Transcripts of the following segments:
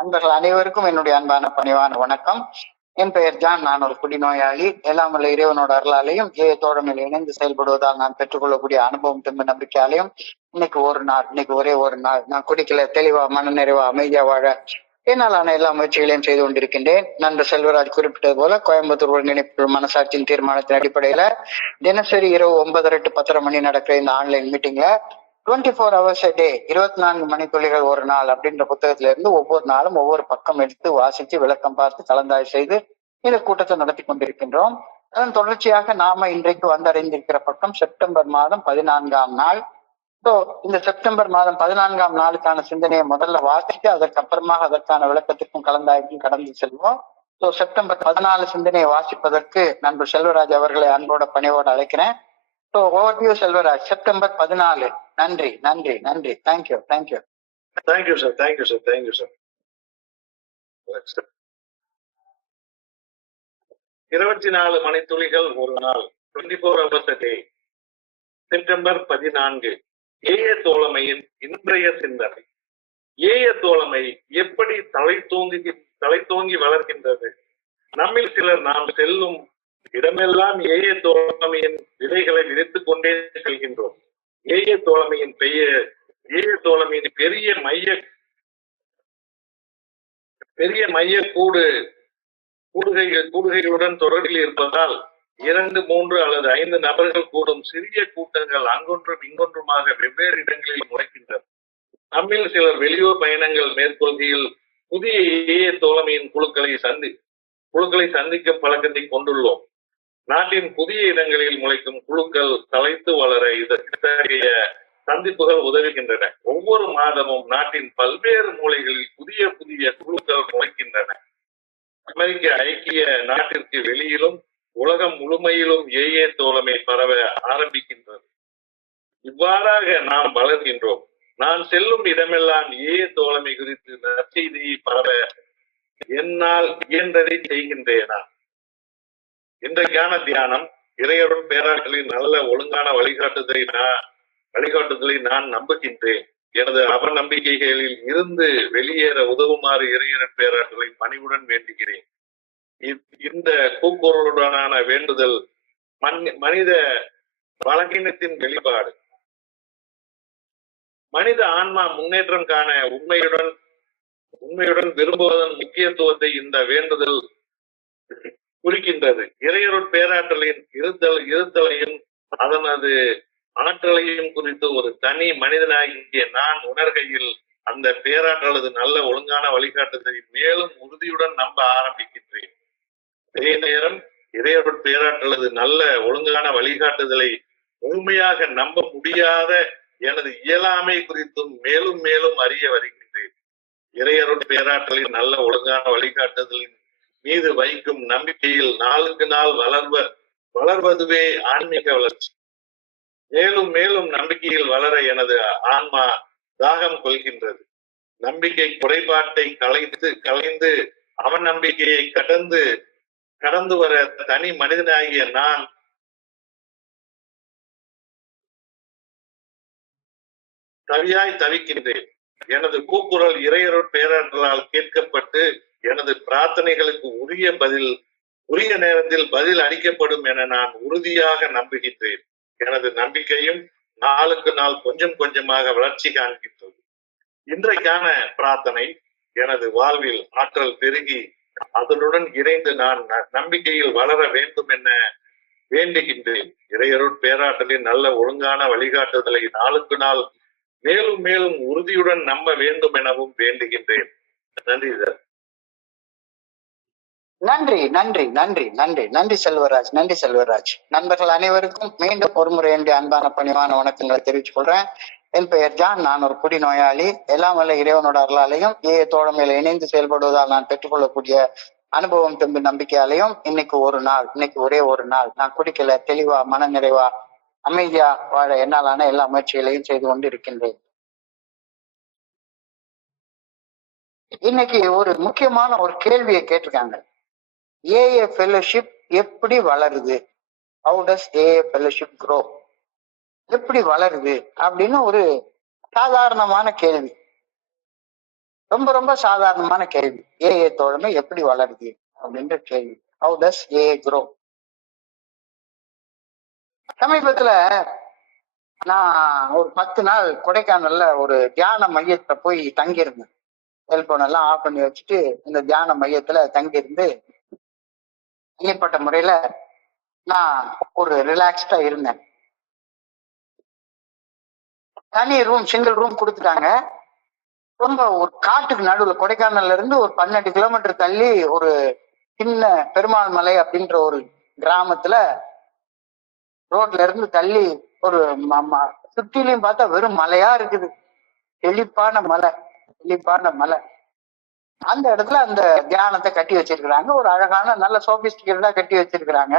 நண்பர்கள் அனைவருக்கும் என்னுடைய அன்பான பணிவான வணக்கம். என் பெயர் ஜான். நான் ஒரு குடிநோயாளி. எல்லாம் வல்ல இறைவனோட அருளாலையும் தோழமையில் இணைந்து செயல்படுவதால் நான் பெற்றுக்கொள்ளக்கூடிய அனுபவம் திரும்ப நம்பிக்கையாலையும் இன்னைக்கு ஒரே ஒரு நாள் நான் குடிக்கல, தெளிவா மன நிறைவா அமைதியா வாழ என்னாலான எல்லா முயற்சிகளையும் செய்து கொண்டிருக்கின்றேன். நண்பர் செல்வராஜ் குறிப்பிட்டது போல கோயம்புத்தூர் ஒருங்கிணைப்பு மனசாட்சியின் தீர்மானத்தின் அடிப்படையில தினசரி இரவு 9:30 to 10:30 மணி நடக்கிற இந்த ஆன்லைன் மீட்டிங்ல 24 hours a day 24 மணித்துளிகள் ஒரு நாள் அப்படின்ற புத்தகத்துல இருந்து ஒவ்வொரு நாளும் ஒவ்வொரு பக்கம் எடுத்து வாசித்து விளக்கம் பார்த்து கலந்தாய்வு செய்து இந்த கூட்டத்தை நடத்தி கொண்டிருக்கின்றோம். அதன் தொடர்ச்சியாக நாம இன்றைக்கு வந்தடைந்திருக்கிற பக்கம் செப்டம்பர் மாதம் 14ஆம் நாள். ஸோ இந்த செப்டம்பர் மாதம் 14ஆம் நாளுக்கான சிந்தனையை முதல்ல வாசித்து அதற்கப்புறமாக அதற்கான விளக்கத்திற்கும் கலந்தாய்வுக்கும் கடந்து செல்வோம். ஸோ செப்டம்பர் 14 சிந்தனையை வாசிப்பதற்கு நண்பர் செல்வராஜ் அவர்களை அன்போட பணியோடு அழைக்கிறேன். So over to you Selvaraj. September 14. நன்றி நன்றி நன்றி. Thank you thank you thank you sir. Thank you sir. Thank you sir. 24 மணித்துளிகள் ஒரு நாள், 24 hours a day. செப்டம்பர் 14. ஏய தோழமையின் இன்றைய சிந்தனை. ஏய தோழமை எப்படி தலை தோங்கி வளர்கின்றது? நம்மில் சிலர் நாம் செல்லும் இடமெல்லாம் ஏய தோழமையின் விதைகளை விதைத்துக் கொண்டே செல்கின்றோம். ஏய தோழமையின் பெரிய மைய கூடுகைகளுடன் தொடரில் இருப்பதால் 2, 3 அல்லது 5 நபர்கள் கூடும் சிறிய கூட்டங்கள் அங்கொன்றும் இங்கொன்றுமாக வெவ்வேறு இடங்களில் முளைக்கின்றன. நம்மில் சிலர் வெளியூர் பயணங்கள் மேற்கொள்கையில் புதிய ஏய தோழமையின் குழுக்களை சந்திக்கும் பழக்கத்தை கொண்டுள்ளோம். நாட்டின் புதிய இடங்களில் முளைக்கும் குழுக்கள் தலைத்து வளர இத்தகைய சந்திப்புகள் உதவுகின்றன. ஒவ்வொரு மாதமும் நாட்டின் பல்வேறு மூலைகளில் புதிய குழுக்கள் முளைக்கின்றன. அமெரிக்க ஐக்கிய நாட்டிற்கு வெளியிலும் உலகம் முழுமையிலும் ஏய தோழமை பரவ ஆரம்பிக்கின்றது. இவ்வாறாக நாம் வளர்கின்றோம். நான் செல்லும் இடமெல்லாம் ஏய தோழமை குறித்து நற்செய்தியை பரவ என்னால் இயன்றதை செய்கின்றேனா? இன்றைக்கான தியானம் இறையருள் பேராற்றலின் நல்ல ஒழுங்கான வழிகாட்டுதலை நான் நம்புகின்றேன். எனது அவநம்பிக்கைகளில் இருந்து வெளியேற உதவுமாறு இறையருள் பேராற்றலை பணிவுடன் வேண்டுகிறேன். இந்த கூக்குரலுடனான வேண்டுதல் மனித பலகீனத்தின் வெளிப்பாடு. மனித ஆன்மா முன்னேற்றம் காண உண்மையுடன் விரும்புவதன் முக்கியத்துவத்தை இந்த வேண்டுதல் குறிக்கின்றது. இறையருள் பேராற்றலின் இருத்தலையும் அதனது ஆற்றலையும் குறித்து ஒரு தனி மனிதனாகிய நான் உணர்கையில் அந்த பேராற்றலது நல்ல ஒழுங்கான வழிகாட்டுதலை மேலும் உறுதியுடன் நம்ப ஆரம்பிக்கின்றேன். அதே நேரம் இறையருள் பேராற்றலது நல்ல ஒழுங்கான வழிகாட்டுதலை முழுமையாக நம்ப முடியாத எனது இயலாமை குறித்தும் மேலும் மேலும் அறிய வருகின்றேன். இறையருள் பேராற்றலின் நல்ல ஒழுங்கான வழிகாட்டுதலின் மீது வைக்கும் நம்பிக்கையில் நாளுக்கு நாள் வளர்வதுவே ஆன்மீக வளர்ச்சி. மேலும் மேலும் நம்பிக்கையில் வளர எனது ஆன்மா தாகம் கொள்கின்றது. நம்பிக்கை குறைபாட்டை களைந்து அவன் நம்பிக்கையை கடந்து வர தனி மனிதனாகிய நான் தவிக்கின்றேன். எனது கூக்குரல் இறையருள் பேராற்றலால் கேட்கப்பட்டு எனது பிரார்த்தனைகளுக்கு உரிய நேரத்தில் பதில் அளிக்கப்படும் என நான் உறுதியாக நம்புகின்றேன். எனது நம்பிக்கையும் நாளுக்கு நாள் கொஞ்சம் கொஞ்சமாக வளர்ச்சி காண்கின்றது. இன்றைக்கான பிரார்த்தனை: எனது வாழ்வில் ஆற்றல் பெருகி அதனுடன் இணைந்து நான் நம்பிக்கையில் வளர வேண்டும் என வேண்டுகின்றேன். இறையருள் பேராற்றலின் நல்ல ஒழுங்கான வழிகாட்டுதலை நாளுக்கு நாள் மேலும் மேலும் உறுதியுடன் நம்ப வேண்டும் எனவும் வேண்டுகின்றேன். நன்றி சார். நன்றி நன்றி நன்றி நன்றி நன்றி செல்வராஜ். நன்றி செல்வராஜ். நண்பர்கள் அனைவருக்கும் மீண்டும் ஒரு முறை என்னுடைய அன்பான பணிவான வணக்கங்களை தெரிவித்துக் கொள்றேன். என் பெயர் ஜான். நான் ஒரு குடிநோயாளி. எல்லாம் வல்ல இறைவனோட அருளாலையும் தோழமையில இணைந்து செயல்படுவதால் நான் பெற்றுக்கொள்ளக்கூடிய அனுபவம் திரும்ப நம்பிக்கையாலையும் இன்னைக்கு ஒரே ஒரு நாள் நான் குடிக்கல, தெளிவா மன நிறைவா அமைதியா வாழ என்னாலான எல்லா முயற்சிகளையும் செய்து கொண்டு இருக்கின்றேன். இன்னைக்கு ஒரு முக்கியமான ஒரு கேள்வியை கேட்டிருக்காங்க. ஏஏ ஃபெலோஷிப் எப்படி வளருது? How does AA fellowship grow? எப்படி வளருது அப்படின்னு ஒரு சாதாரணமான கேள்வி. ரொம்ப ரொம்ப சாதாரணமான கேள்வி. ஏஏ தோழமை எப்படி வளருது அப்படின்ற கேள்வி. How does AA grow? சமீபத்துல நான் ஒரு 10 நாள் கொடைக்கானல்ல ஒரு தியான மையத்துல போய் தங்கியிருந்தேன். செல்போன் எல்லாம் ஆஃப் பண்ணி வச்சுட்டு இந்த தியான மையத்துல தங்கியிருந்து தனிப்பட்ட முறையில நான் ஒரு ரிலாக்ஸ்டா இருந்தேன். தனி ரூம், சிங்கிள் ரூம் கொடுத்துட்டாங்க. ரொம்ப ஒரு காட்டுக்கு நடுவுல, கொடைக்கானல்ல இருந்து ஒரு 12 கிலோமீட்டர் தள்ளி ஒரு சின்ன பெருமாள் மலை அப்படின்ற ஒரு கிராமத்துல ரோட்ல இருந்து தள்ளி ஒரு சுத்திலையும் பார்த்தா வெறும் மலையா இருக்குது. செழிப்பான மலை, செழிப்பான மலை. அந்த இடத்துல அந்த தியானத்தை கட்டி வச்சிருக்கிறாங்க. ஒரு அழகான நல்ல சோபிஸ்டிகேட்டடா கட்டி வச்சிருக்கிறாங்க.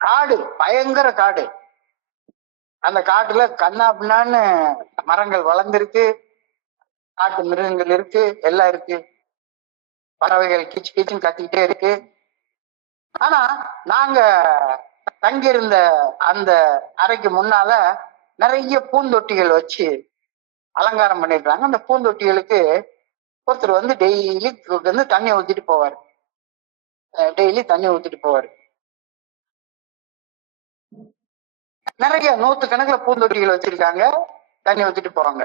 காடு, பயங்கர காடு. அந்த காட்டுல கண்ணா பின்னான்னு மரங்கள் வளர்ந்துருக்கு, காட்டு மிருகங்கள் இருக்கு, எல்லாம் இருக்கு. பறவைகள் கீச்சு கீச்சுன்னு கத்திக்கிட்டே இருக்கு. ஆனா நாங்க தங்கியிருந்த அந்த அறைக்கு முன்னால நிறைய பூந்தொட்டிகள் வச்சு அலங்காரம் பண்ணிருக்காங்க. அந்த பூந்தொட்டிகளுக்கு ஒருத்தர் வந்து டெய்லி வந்து தண்ணி ஊத்திட்டு போவார். டெய்லி தண்ணி ஊத்திட்டு போவார். நிறைய 100 கணக்குல பூந்தொட்டிகள் வச்சிருக்காங்க, தண்ணி ஊத்திட்டு போவாங்க.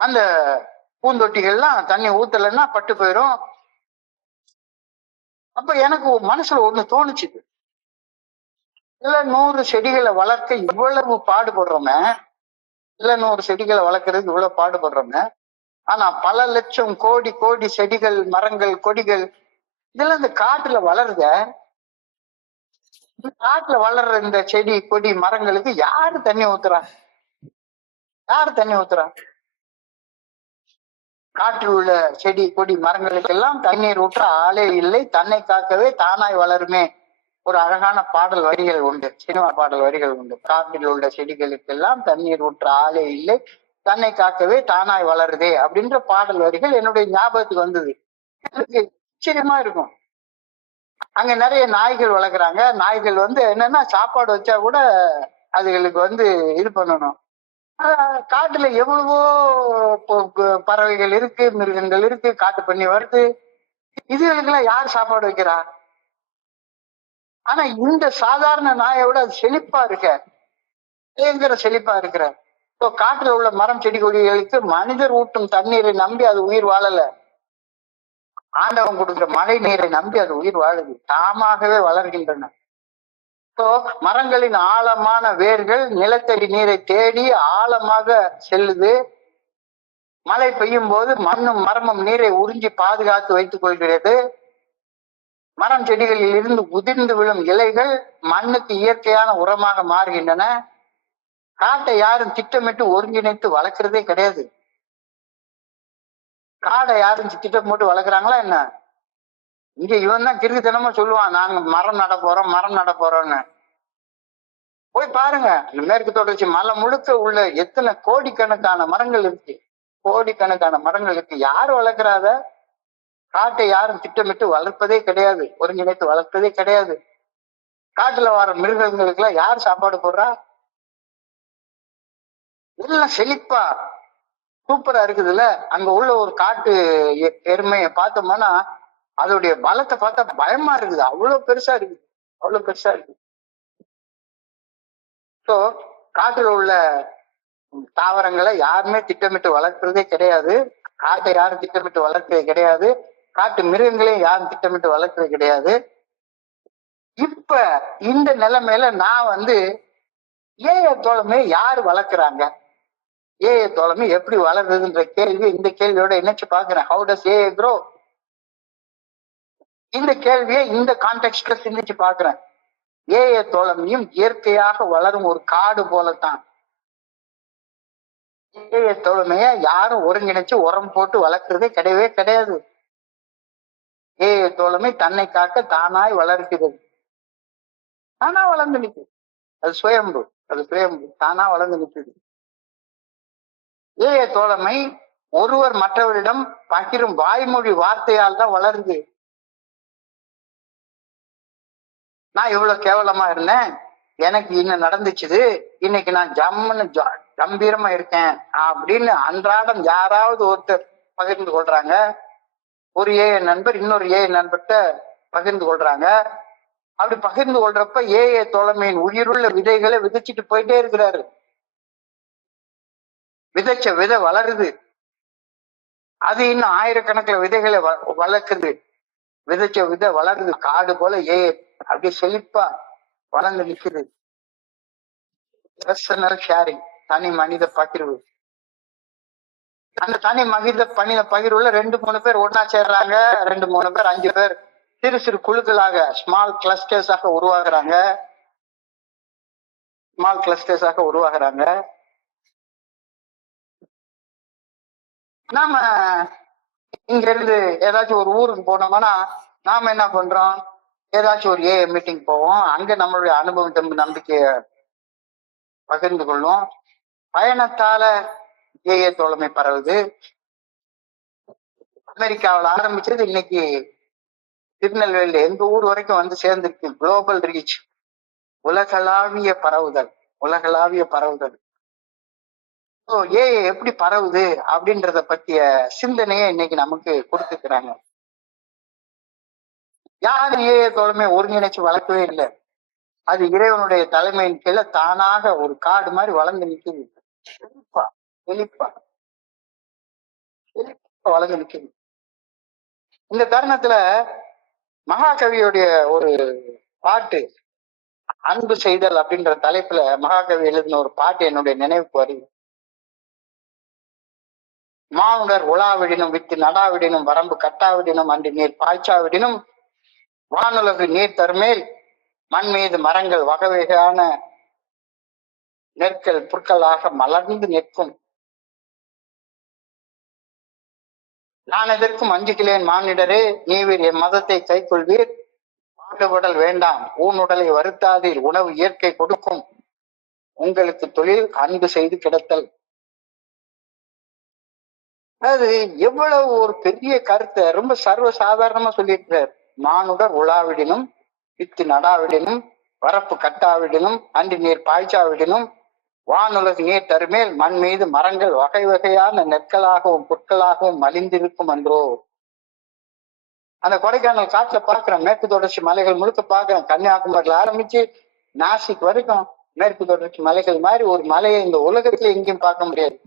அந்த பூந்தொட்டிகள்லாம் தண்ணி ஊத்தலைன்னா பட்டு போயிடும். அப்ப எனக்கு மனசுல ஒண்ணு தோணுச்சுது. இல்ல 100 செடிகளை வளர்க்க இவ்வளவு பாடுபடுறோமே, இல்ல 100 செடிகளை வளர்க்கறதுக்கு இவ்வளவு பாடுபடுறோமே, ஆனா பல லட்சம் கோடி கோடி செடிகள், மரங்கள், கொடிகள் இதெல்லாம் இந்த காட்டுல வளருத. காட்டுல வளர்ற இந்த செடி, கொடி, மரங்களுக்கு யாரு தண்ணி ஊத்துறா? யாரு தண்ணி ஊத்துறா? காற்றில் உள்ள செடி, கொடி, மரங்களுக்கு எல்லாம் தண்ணீர் ஊற்ற ஆளே இல்லை, தன்னை காக்கவே தானாய் வளருமே. ஒரு அழகான பாடல் வரிகள் உண்டு, சினிமா பாடல் வரிகள் உண்டு. காட்டில் உள்ள செடிகளுக்கு எல்லாம் தண்ணீர் ஊற்ற ஆளே இல்லை, தன்னை காக்கவே தானாய் வளருதே அப்படின்ற பாடல் வரிகள் என்னுடைய ஞாபகத்துக்கு வந்தது. எனக்கு ஆச்சரியமா இருக்கும். அங்க நிறைய நாய்கள் வளர்க்குறாங்க. நாய்கள் வந்து என்னன்னா சாப்பாடு வச்சா கூட அதுகளுக்கு வந்து இது பண்ணணும். காட்டுல எவ்வளவோ பறவைகள் இருக்கு, மிருகங்கள் இருக்கு, காட்டு பண்ணி வருது. இதுகளுக்கெல்லாம் யார் சாப்பாடு வைக்கிறா? ஆனா இந்த சாதாரண நாயை விட அது செழிப்பா இருக்க, பயங்கர செழிப்பா இருக்கிற. இப்போ காட்டுல உள்ள மரம், செடி, கொடிகளுக்கு மனிதர் ஊட்டும் தண்ணீரை நம்பி அது உயிர் வாழல. ஆண்டவன் கொடுக்குற மழை நீரை நம்பி அது உயிர் வாழுது, தாமாகவே வளர்கின்றன. இப்போ மரங்களின் ஆழமான வேர்கள் நிலத்தடி நீரை தேடி ஆழமாக செல்லுது. மழை பெய்யும் போது மண்ணும் மரமும் நீரை உறிஞ்சி பாதுகாத்து வைத்துக் கொள்கிறது. மரம் செடிகளில் இருந்து உதிர்ந்து விழும் இலைகள் மண்ணுக்கு இயற்கையான உரமாக மாறுகின்றன. காட்டை யாரும் திட்டமிட்டு ஒருங்கிணைத்து வளர்க்கறதே கிடையாது. காடை யாரும் திட்டம் போட்டு வளர்க்குறாங்களா என்ன? இங்க இவன் தான் கிறுக்குத்தனமா சொல்லுவான், நாங்க மரம் நட போறோம், மரம் நட போறோம்னு. போய் பாருங்க, மேற்கு தொடர்ச்சி மலை முழுக்க உள்ள எத்தனை கோடிக்கணக்கான மரங்கள் இருக்கு, கோடிக்கணக்கான மரங்கள் இருக்கு. யாரு வளர்க்கிறாத? காட்டை யாரும் திட்டமிட்டு வளர்ப்பதே கிடையாது, ஒருங்கிணைத்து வளர்ப்பதே கிடையாது. காட்டுல வர மிருகங்களுக்கு எல்லாம் யார் சாப்பாடு போடுறா? எல்லாம் செழிப்பா சூப்பரா இருக்குதுல்ல. அங்க உள்ள ஒரு காட்டு எருமையை பார்த்தோம்னா அதோடைய பலத்தை பார்த்தா பயமா இருக்குது. அவ்வளவு பெருசா இருக்குது, அவ்வளவு பெருசா இருக்கு. ஸோ காட்டுல உள்ள தாவரங்களை யாருமே திட்டமிட்டு வளர்க்கறதே கிடையாது. காட்டை யாரும் திட்டமிட்டு வளர்க்கறது கிடையாது. காட்டு மிருகங்களையும் யாரும் திட்டமிட்டு வளர்க்கறது கிடையாது. இப்ப இந்த நிலைமையில நான் வந்து ஏஏ தோழமை யாரு வளர்க்குறாங்க, ஏஏ தோழமை எப்படி வளருதுன்ற கேள்வி இந்த கேள்வியோட இணைச்சு பாக்குறேன். How does AA grow? இந்த கேள்வியை இந்த கான்டெக்ட்ல சிந்திச்சு பாக்குறேன். ஏஏ தோழமையும் இயற்கையாக வளரும் ஒரு காடு போலத்தான். ஏஏ தோழமைய யாரும் ஒருங்கிணைச்சு உரம் போட்டு வளர்க்கறதே கிடையவே கிடையாது. ஏஏ தோழமை தன்னை காக்க தானாய் வளர்க்கிறது, தானா வளர்ந்து நிற்குது. அது சுயம்பு, அது சுயம்பு, தானா வளர்ந்து நிற்குது. ஏஏ தோழமை ஒருவர் மற்றவரிடம் பகிரும் வாய்மொழி வார்த்தையால் தான் வளருது. நான் இவ்வளவு கேவலமா இருந்தேன், எனக்கு இன்னும் நடந்துச்சுது, இன்னைக்கு நான் ஜம்முன்னு கம்பீரமா இருக்கேன் அப்படின்னு அன்றாடம் யாராவது ஒருத்தர் பகிர்ந்து கொள்றாங்க. ஒரு ஏஏ நண்பர் இன்னொரு ஏஏ நண்பர்கிட்ட பகிர்ந்து கொள்றாங்க. அப்படி பகிர்ந்து கொள்றப்ப ஏஏ தோழமையின் உயிருள்ள விதைகளை விதைச்சிட்டு போயிட்டே இருக்கிறாரு. விதைச்ச விதை வளருது, அது இன்னும் ஆயிரக்கணக்கில் விதைகளை வளர்க்குது. விதைச்ச விதை வளருது, காடு போல ஏஏ அப்படியே செழிப்பா வளர்ந்து நிக்குது. பர்சனல் ஷேரிங், தனி மனித பகிர்வு. அந்த தனி மனித பகிர்வுல 2-3 பேர் ஒன்னா சேர்றாங்க, 2-3 பேர் 5 பேர் சிறு சிறு குழுக்களாக ஸ்மால் கிளஸ்டர்ஸாக உருவாகிறாங்க. நாம இங்க இருந்து ஏதாச்சும் ஒரு ஊருக்கு போனோம்னா நாம என்ன பண்றோம், ஏதாச்சும் ஒரு ஏஏ மீட்டிங் போவோம், அங்க நம்மளுடைய அனுபவம் நம்பிக்கைய பகிர்ந்து கொள்வோம். பயணத்தால ஏஏ தோழமை பரவுது. அமெரிக்காவில் ஆரம்பிச்சது இன்னைக்கு திருநெல்வேலி எங்க ஊர் வரைக்கும் வந்து சேர்ந்திருக்கு. குளோபல் ரீச், உலகளாவிய பரவுதல். ஏஐ எப்படி பரவுது அப்படின்றத பத்திய சிந்தனையை இன்னைக்கு நமக்கு கொடுத்துக்கிறாங்க. யாரும் ஏஐ தோழமை ஒருங்கிணைச்சு வளர்க்கவே இல்லை. அது இறைவனுடைய தலைமையின் கீழே தானாக ஒரு காடு மாதிரி வளர்ந்து நிற்குது. செழிப்பா வளர்ந்து நிற்குது. இந்த தருணத்துல மகாகவியுடைய ஒரு பாட்டு, அன்பு செய்தல் அப்படின்ற தலைப்புல மகாகவி எழுதின ஒரு பாட்டு என்னுடைய நினைவுக்கு வருது. மானுடர் உலாவிடினும் வித்து நடாவிடினும் வரம்பு கட்டாவிடினும் அன்று நீர் பாய்ச்சாவிடினும் வானுலகு நீர் தருமேல் மண் மீது மரங்கள் வகைவகையான நெற்கள் புற்களாக மலர்ந்து நிற்கும். நான் எதற்கும் அஞ்சுகிறேன் மானிடரே, நீவீர் என் மதத்தை கை கொள்வீர். பாடுபடல் வேண்டாம், ஊனுடலை வருத்தாதீர், உணவு இயற்கை கொடுக்கும். உங்களுக்கு தொழில் அன்பு செய்து கிடத்தல். அது எவ்வளவு ஒரு பெரிய கருத்தை ரொம்ப சர்வ சாதாரணமா சொல்லியிருக்கிறார். மானுடர் உலாவிடினும் வித்து நடாவிடினும் வரப்பு கட்டாவிடினும் அன்று நீர் பாய்ச்சாவிடினும் வானுலகு நீர் தருமேல் மண் மீது மரங்கள் வகை வகையான நெற்களாகவும் புற்களாகவும் மலிந்திருக்கும் என்றோ. அந்த கொடைக்கானல் காட்டுல பாக்குறேன், மேற்கு தொடர்ச்சி மலைகள் முழுக்க பாக்குறேன். கன்னியாகுமரியில ஆரம்பிச்சு நாசிக் வரைக்கும் மேற்கு தொடர்ச்சி மலைகள் மாதிரி ஒரு மலையை இந்த உலகத்துல எங்கேயும் பார்க்க முடியாது.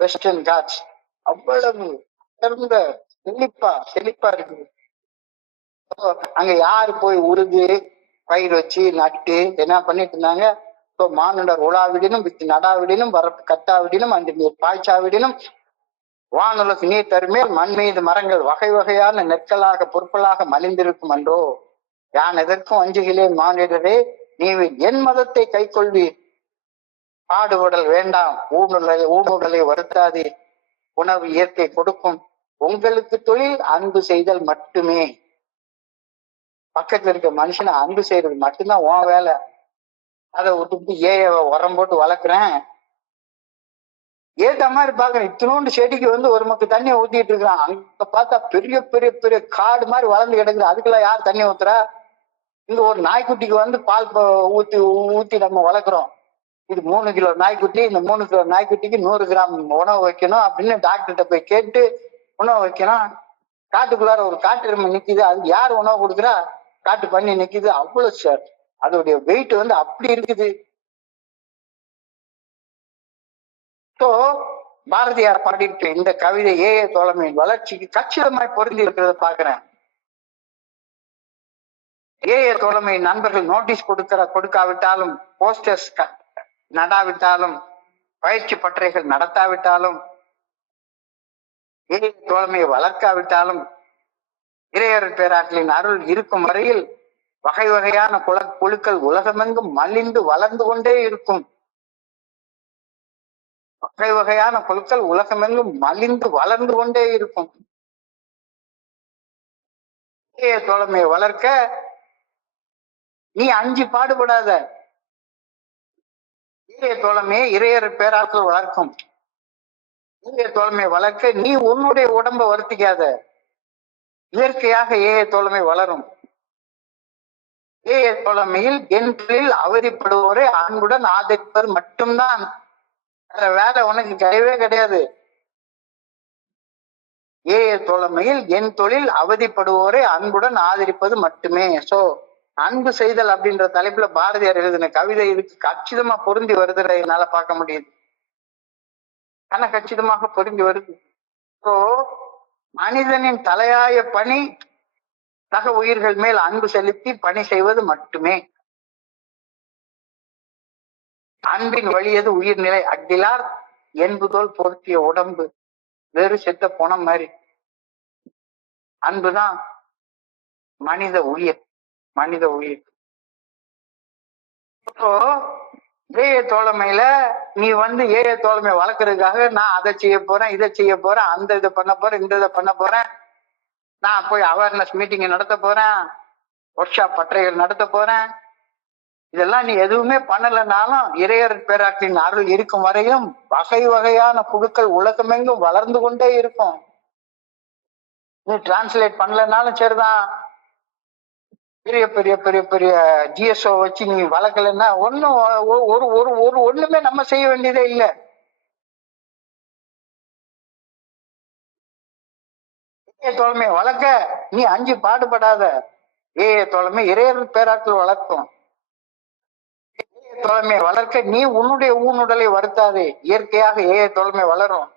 வெஸ்டர்ன் காட்ஸ் அவ்வளவு சிறந்த செழிப்பா இருக்குது. அங்க யாரு போய் உருது பயிர் வச்சு நட்டு என்ன பண்ணிட்டு இருந்தாங்க? மானுடர் உலாவிடினும் வித்து நடாவிடினும் வரப்பு கட்டாவிடினும் அன்று நீர் பாய்ச்சாவிடினும் வானுலகு நீர் தருமேல் மண் மீது மரங்கள் வகை வகையான நெற்களாக பொருட்களாக மலிந்திருக்கும் என்றோ. யான் எதற்கும் அஞ்சுகிறேன் மானிடரே, நீ என் மதத்தை கை கொள்வீர். பாடுபடல் வேண்டாம், ஊனுடலை வருத்தாதே, உணவு இயற்கை கொடுக்கும். உங்களுக்கு தொழில் அன்பு செய்தல் மட்டுமே. பக்கத்துல இருக்க மனுஷனை அன்பு செய்யறது மட்டும்தான் உன் வேலை. அதை விட்டுட்டு உரம் போட்டு வளர்க்குறேன், ஏத்த மாதிரி பாக்குறேன். இத்தினோண்டு செடிக்கு வந்து ஒரு மக்கு தண்ணியை ஊத்திட்டு இருக்கிறான். அங்க பார்த்தா பெரிய பெரிய பெரிய காடு மாதிரி வளர்ந்து கிடக்குது. அதுக்கெல்லாம் யார் தண்ணி ஊத்துறா? இங்க ஒரு நாய்க்குட்டிக்கு வந்து பால் ஊத்தி நம்ம வளர்க்குறோம். இது 3 கிலோ நாய்க்குட்டி, இந்த 3 கிலோ நாய்க்குட்டிக்கு 100 கிராம் உணவு வைக்கணும் அப்படின்னு டாக்டர்கிட்ட போய் கேட்டு உணவு வைக்கணும். காட்டுக்குள்ளார ஒரு காட்டு எருமை நிக்குது, அதுக்கு யார் உணவு கொடுக்குறா? காட்டு பண்ணி நிக்குது. அவ்வளவு சார் அதோடைய வெயிட் வந்து அப்படி இருக்குது. பாரதியார் பாடிட்டு இந்த கவிதை ஏஏ தோழமையின் வளர்ச்சிக்கு கச்சிதமாய் பொருந்தி இருக்கிறத பாக்குறேன். ஏஏ தோழமையின் நண்பர்கள் நோட்டீஸ் கொடுக்காவிட்டாலும், போஸ்டர்ஸ் நடாவிட்டாலும், பயிற்சி பட்டறைகள் நடத்தாவிட்டாலும், ஏஏ தோழமையை வளர்க்காவிட்டாலும், இறையர் பேராற்றலின் அருள் இருக்கும் வரையில் வகை வகையான குழுக்கள் உலகமெங்கும் மலிந்து வளர்ந்து கொண்டே இருக்கும். வகை வகையான குழுக்கள் உலகமெங்கும் மலிந்து வளர்ந்து கொண்டே இருக்கும். ஏஏ தோழமையை வளர்க்க நீ அஞ்சு பாடுபடாத. ஏஏ தோழமையை இறையர் பேராற்றல் வளர்க்கும். ஏஏ தோழமையை வளர்க்க நீ உன்னுடைய உடம்ப வருத்திக்காத. இயற்கையாக ஏஏ தோழமை வளரும். தோழமையில் என் தொழில் அவதிப்படுவோரை அன்புடன் ஆதரிப்பது மட்டும்தான். வேற வேலை உனக்கு கிடையவே கிடையாது. தோழமையில் என் தொழில் அவதிப்படுவோரை அன்புடன் ஆதரிப்பது மட்டுமே. சோ அன்பு செய்தல் அப்படின்ற தலைப்புல பாரதியார் எழுதின கவிதை இதுக்கு கச்சிதமா பொருந்தி வருதுல என்னால பார்க்க முடியுது. ஆனா கச்சிதமாக பொருந்தி வருது. சோ மனிதனின் தலையாய பணி சக உயிர்கள் மேல் அன்பு செலுத்தி பணி செய்வது மட்டுமே. அன்பின் வழியது உயிர்நிலை அக்திலார் என்பதோல் பொருத்திய உடம்பு வேறு செத்த போன மாதிரி. அன்புதான் மனித உயிர். மனித உயிர். இப்போ தோழமையில நீ தோழமை வளர்க்கறதுக்காக நான் அதை செய்ய போறேன், இதை செய்ய போறேன், அந்த இதை பண்ண போறேன், இந்த இதை பண்ண போறேன், நான் போய் அவேர்னஸ் மீட்டிங் நடத்த போறேன், ஒர்க் ஷாப் பட்டறைகள் நடத்த போறேன். இதெல்லாம் நீ எதுவுமே பண்ணலைன்னாலும் இறையர் பேராற்றின் அருள் இருக்கும் வரையும் வகை வகையான குழுக்கள் உலகமெங்கும் வளர்ந்து கொண்டே இருக்கும். நீ டிரான்ஸ்லேட் பண்ணலனாலும் சரிதான், பெரிய பெரிய பெரிய பெரிய ஜிஎஸ்ஓ வச்சு நீ வளர்க்கலன்னா ஒன்னும் ஒரு ஒரு ஒரு ஒண்ணுமே நம்ம செய்ய வேண்டியதே இல்லை. தோழமை வளர்க்க நீ அஞ்சு பாடுபடாத. தோழமை இறையர் பேராற்றல் வளர்க்கும். தோழமை வளர்க்க நீ உன்னுடைய ஊனுடலை வருத்தாதே. இயற்கையாக தோழமை வளரும்.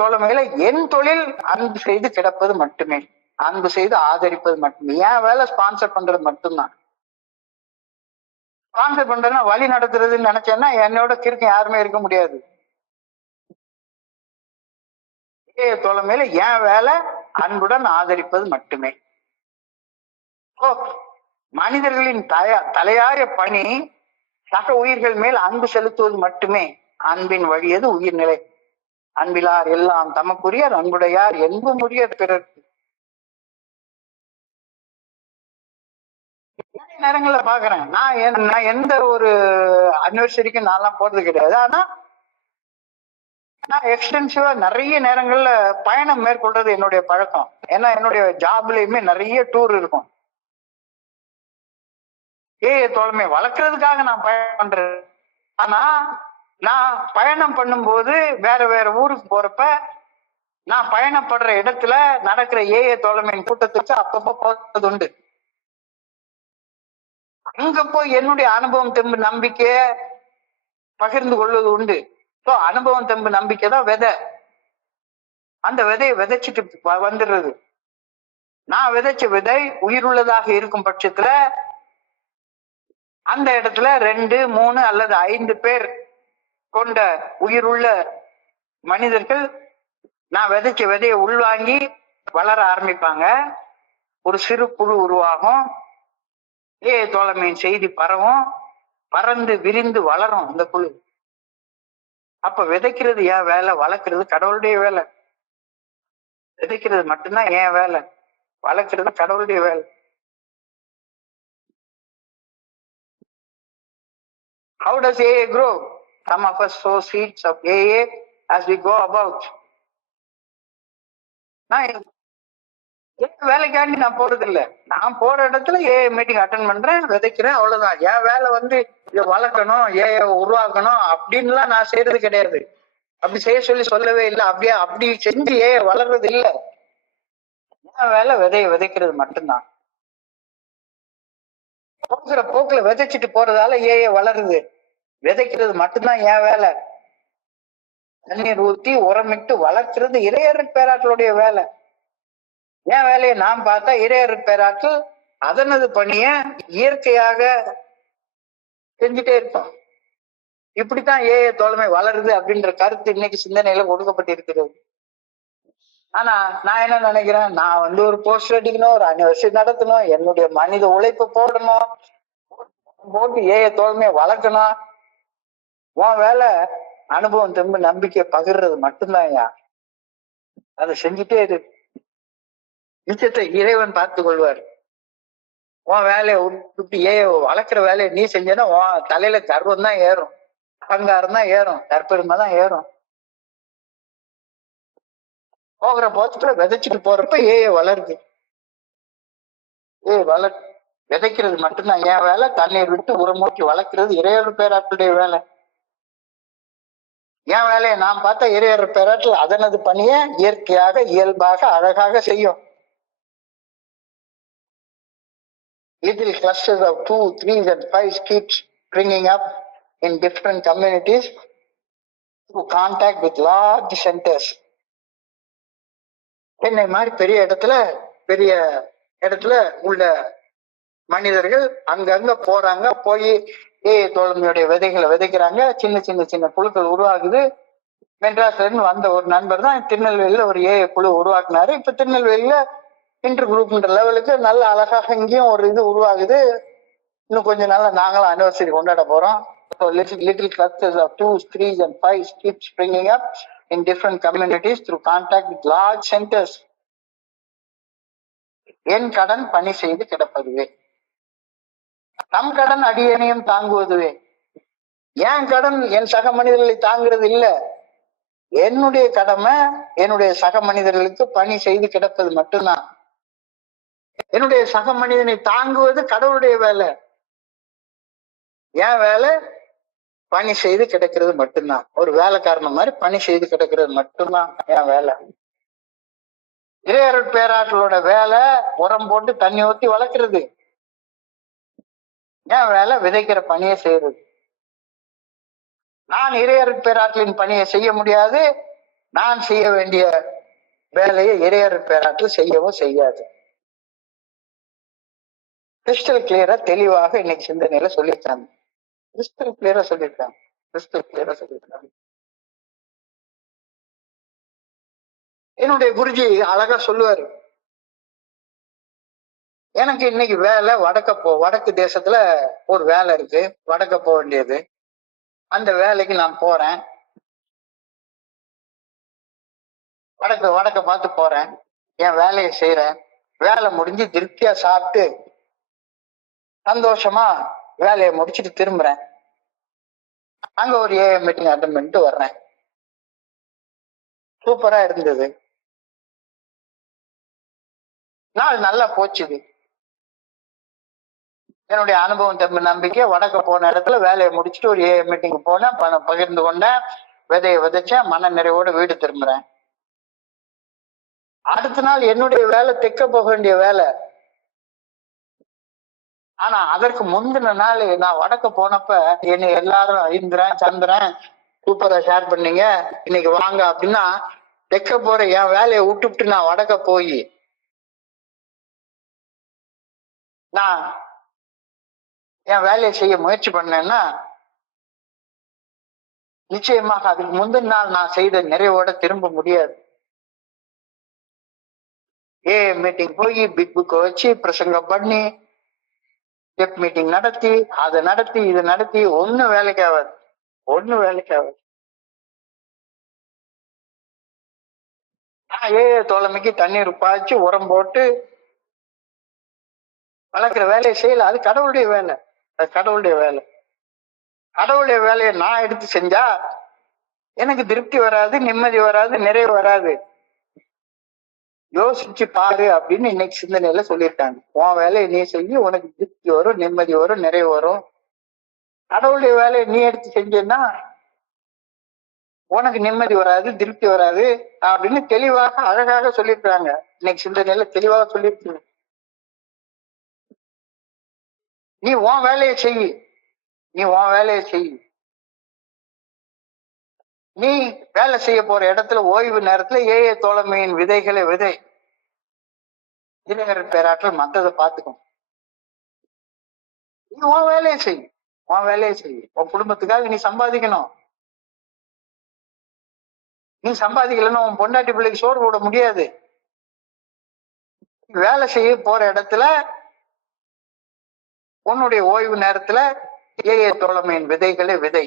தோழமையில என் தொழில் அன்பு செய்து கிடப்பது மட்டுமே, அன்பு செய்து ஆதரிப்பது மட்டுமே. என் வேலை ஸ்பான்சர் பண்றது மட்டும்தான். ஸ்பான்சர் பண்றதுன்னா வழி நடத்துறதுன்னு நினைச்சேன்னா என்னோட கிறுக்கு யாருமே இருக்க முடியாது. தோழமையில என் வேலை அன்புடன் ஆதரிப்பது மட்டுமே. மனிதர்களின் தலையாய பணி சக உயிர்கள் மேல் அன்பு செலுத்துவது மட்டுமே. அன்பின் வழியது உயிர்நிலை அன்பிலார் எல்லாம் தமக்குரியர் அன்புடையார் என்பும் உரியர் பிறர். நேரங்கள்ல பாக்குறேன் நான் எந்த ஒரு அனிவர்சரிக்கும் நான்லாம் போறது கிடையாது. ஆனா நான் எக்ஸ்டென்சிவா நிறைய நேரங்கள்ல பயணம் மேற்கொள்றது என்னுடைய பழக்கம். ஏன்னா என்னுடைய ஜாப்லயுமே நிறைய டூர் இருக்கும். தோழமை வளர்க்கறதுக்காக நான் பயணம் பண்றேன். ஆனா நான் பயணம் பண்ணும்போது வேற வேற ஊருக்கு போறப்ப நான் பயணப்படுற இடத்துல நடக்கிற தோழமையின் கூட்டத்துக்கு அப்பப்ப போறது உண்டு. அங்க போய் என்னுடைய அனுபவம் தெம்பு நம்பிக்கைய பகிர்ந்து கொள்வது உண்டு. அனுபவம் தெம்பு நம்பிக்கை தான் விதை. அந்த விதையை விதைச்சிட்டு வந்துடுறது. நான் விதைச்ச விதை உயிருள்ளதாக இருக்கும் பட்சத்துல அந்த இடத்துல 2, 3 அல்லது 5 பேர் கொண்ட உயிருள்ள மனிதர்கள் நான் விதைச்ச விதையை உள்வாங்கி வளர ஆரம்பிப்பாங்க. ஒரு சிறு குழு உருவாகும். தோழமையின் செய்தி பரவும். பறந்து விரிந்து வளரும் அந்த குழு. அப்ப விதைக்கிறது என் வேலை, வளர்க்கறது கடவுளுடைய வேலை. விதைக்கிறது மட்டும்தான் என் வேலை, வளர்க்கறது கடவுளுடைய வேலை. How does AA grow? Some of us sow seeds of AA as we go about. நான் வேலைக்காண்டி நான் போறது இல்லை. நான் போற இடத்துல மீட்டிங் அட்டென்ட் பண்றேன், விதைக்கிறேன், அவ்வளவுதான். என் வேலை இதை வளர்க்கணும், உருவாக்கணும் அப்படின்லாம் நான் செய்யறது கிடையாது. அப்படி செய்ய சொல்லவே இல்லை. அப்படி செஞ்சு வளர்றது இல்லை. என் வேலை விதையை விதைக்கிறது மட்டும்தான். போகிற போக்குல விதைச்சிட்டு போறதால வளருது. விதைக்கிறது மட்டும்தான் என் வேலை. தண்ணீர் ஊத்தி உரமிட்டு வளர்க்கிறது இறையர் பேராற்றலுடைய வேலை. என் வேலையை நான் பார்த்தா இறையர் பேராற்றல் அதனது பணிய இயற்கையாக செஞ்சுட்டே இருக்கும். இப்படித்தான் தோழமை வளருது அப்படின்ற கருத்து இன்னைக்கு சிந்தனையில கொடுக்கப்பட்டிருக்கிறது. ஆனா நான் என்ன நினைக்கிறேன், நான் ஒரு போஸ்டர் அடிக்கணும், ஒரு அனிவர்சரி நடத்தணும், என்னுடைய மனித உழைப்பு போடணும், போட்டு தோழமையை வளர்க்கணும். உன் வேலை அனுபவம் தெம்பு நம்பிக்கையை பகிர்றது மட்டும்தான். அதை செஞ்சுட்டே இருக்கு. நிச்சயத்தை இறைவன் பார்த்து கொள்வார். உன் வேலையை விட்டு வளர்க்குற வேலையை நீ செஞ்சனா உன் தலையில கர்வம் தான் ஏறும், அகங்காரம் தான் ஏறும், தற்பெருமை தான் ஏறும். போகிற போத்துல விதைச்சிட்டு போறப்ப வளருது. வளர் விதைக்கிறது மட்டும்தான் என் வேலை. தண்ணீர் விட்டு உரமூட்டி வளர்க்கிறது இறையர் பேராட்டுடைய வேலை. என் வேலையை நான் பார்த்தா இறையர் பேராட்டில் அதனது பணியை இயற்கையாக இயல்பாக அழகாக செய்யும். Little clusters of 2, 3 and 5 keep springing up in different communities through contact with large centers. Chennai மாதிரி பெரிய இடத்துல உள்ள மனிதர்கள் அங்கங்க போறாங்க. போய் தோழமையுடைய விதைகளை விதைக்கிறாங்க. சின்ன சின்ன சின்ன குழுக்கள் உருவாகுது. மெட்ராஸ்ல இருந்து வந்த ஒரு நண்பர் தான் திருநெல்வேலியில ஒரு குழு உருவாக்குனாரு. இப்ப திருநெல்வேலியில இன்டர் குரூப்ன்ற லெவலுக்கு நல்ல அழகாக இங்கேயும் ஒரு இது உருவாகுது. இன்னும் கொஞ்சம் நாள்ல நாங்களும் அனிவர்சரி கொண்டாட போறோம். So little clusters of 2, 3 and 5 keep springing up in different communities through contact with large centers. என் கடன் பணி செய்து கிடப்பதுவே, நம் கடன் அடியனையும் தாங்குவதுவே. என் கடன் என் சக மனிதர்களை தாங்கிறது இல்ல. என்னுடைய கடமை என்னுடைய சக மனிதர்களுக்கு பணி செய்து கிடப்பது மட்டும்தான். என்னுடைய சக மனிதனை தாங்குவது கடவுளுடைய வேலை. என் வேலை பணி செய்து கிடக்கிறது மட்டும்தான். ஒரு வேலைக்காரன் மாதிரி பணி செய்து கிடக்கிறது மட்டும்தான் என் வேலை. இறையருட் பேராற்றலோட வேலை உரம் போட்டு தண்ணி ஊத்தி வளர்க்கறது. என் வேலை விதைக்கிற பணியை செய்யறது. நான் இறையருட் பேராற்றலின் பணியை செய்ய முடியாது. நான் செய்ய வேண்டிய வேலையை இறையருட் பேராற்றல் செய்யவும் செய்யாது. கிறிஸ்டல் கிளியரா தெளிவாக இன்னைக்கு சிந்தனையில சொல்லியிருக்காங்க. கிறிஸ்டல் கிளியரா சொல்லியிருக்காங்க. என்னுடைய குருஜி அழகா சொல்லுவாரு, எனக்கு இன்னைக்கு வேலை வடக்கு தேசத்துல ஒரு வேலை இருக்கு, வடக்க போக வேண்டியது. அந்த வேலைக்கு நான் போறேன். வடக்க பார்த்து போறேன். என் வேலையை செய்யறேன். வேலை முடிஞ்சு திருப்தியா சாப்பிட்டு சந்தோஷமா வேலையை முடிச்சுட்டு திரும்புறேன். அங்க ஒரு மீட்டிங் அட்டன் பண்ணிட்டு வர்றேன். சூப்பரா இருந்தது. நாள் நல்லா போச்சுது. என்னுடைய அனுபவம் நம்பிக்கை வடக்க போன இடத்துல வேலையை முடிச்சுட்டு ஒரு மீட்டிங் போனேன். பகிர்ந்து கொண்டேன். விதையை விதைச்சேன். மன நிறைவோட வீடு திரும்புறேன். அடுத்த நாள் என்னுடைய வேலை தெற்க போக வேண்டிய வேலை. ஆனா அதற்கு முந்தின நாள் நான் வடக்க போனப்ப என்னை எல்லாரும் இந்திரன் சந்திரன் சூப்பரா ஷேர் பண்ணீங்க, இன்னைக்கு வாங்க அப்படின்னா தெற்க போற என் வேலையை விட்டுவிட்டு நான் வடக்க போய் நான் என் வேலையை செய்ய முயற்சி பண்ணேன்னா நிச்சயமாக அதுக்கு முந்தின நாள் நான் செய்த நிறைவோட திரும்ப முடியாது. மீட்டிங் போய் பிக் புக் வச்சு பிரசங்கம் பண்ணி ஸ்டெப் மீட்டிங் நடத்தி அதை நடத்தி இதை நடத்தி ஒண்ணு வேலைக்கு ஆகாது. நான் தோழமைக்கு தண்ணீர் பாய்ச்சி உரம் போட்டு வளர்க்குற வேலையை செய்யல. அது கடவுளுடைய வேலை. கடவுளுடைய வேலையை நான் எடுத்து செஞ்சா எனக்கு திருப்தி வராது, நிம்மதி வராது, நிறைவு வராது. யோசிச்சு பாரு அப்படின்னு இன்னைக்கு சிந்தனையில சொல்லியிருக்காங்க. உன் வேலையை நீ செய்ய, உனக்கு திருப்தி வரும், நிம்மதி வரும், நிறைவு வரும். கடவுளுடைய வேலையை நீ எடுத்து செஞ்சேன்னா உனக்கு நிம்மதி வராது, திருப்தி வராது அப்படின்னு தெளிவாக அழகாக சொல்லியிருக்காங்க. இன்னைக்கு சிந்தனையில தெளிவாக சொல்லியிருக்காங்க. நீ உன் வேலையை செய். நீ வேலை செய்ய போற இடத்துல ஓய்வு நேரத்துல தோழமையின் விதைகளை விதை. இளைஞர் பேராற்றல் மற்றதை பார்த்துக்கும். நீ உன் வேலையை செய். உன் குடும்பத்துக்காக நீ சம்பாதிக்கணும். நீ சம்பாதிக்கலன்னா உன் பொண்டாட்டி பிள்ளைக்கு சோறு போட முடியாது. வேலை செய்ய போற இடத்துல உன்னுடைய ஓய்வு நேரத்துல தோழமையின் விதைகளை விதை.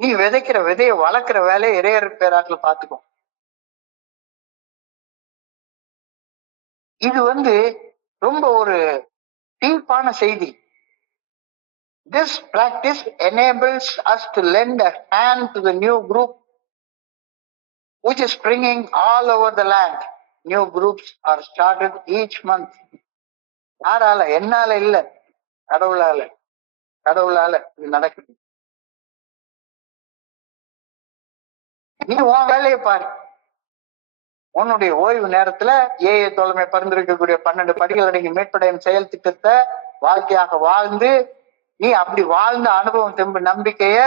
நீ விதைக்கிற விதையை வளர்க்கிற வேலையை இறையர் பேராற்றல் பார்த்துக்கும். இது ரொம்ப ஒரு டீப்பான செய்தி. This practice enables us to lend a hand to the new group which is springing all over the land. New groups are started each month. யாரால? என்னால இல்ல, கடவுளால. கடவுளால இது நடக்குது. நீ உன் வேலையை பாரு. உன்னுடைய ஓய்வு நேரத்துல ஏஏ தோழமை பரிந்துரைக்கக்கூடிய 12 படிகள் அடங்கிய மீட்படையும் செயல் திட்டத்தை வாழ்க்கையாக வாழ்ந்து, நீ அப்படி வாழ்ந்த அனுபவம் தெம்பு நம்பிக்கைய,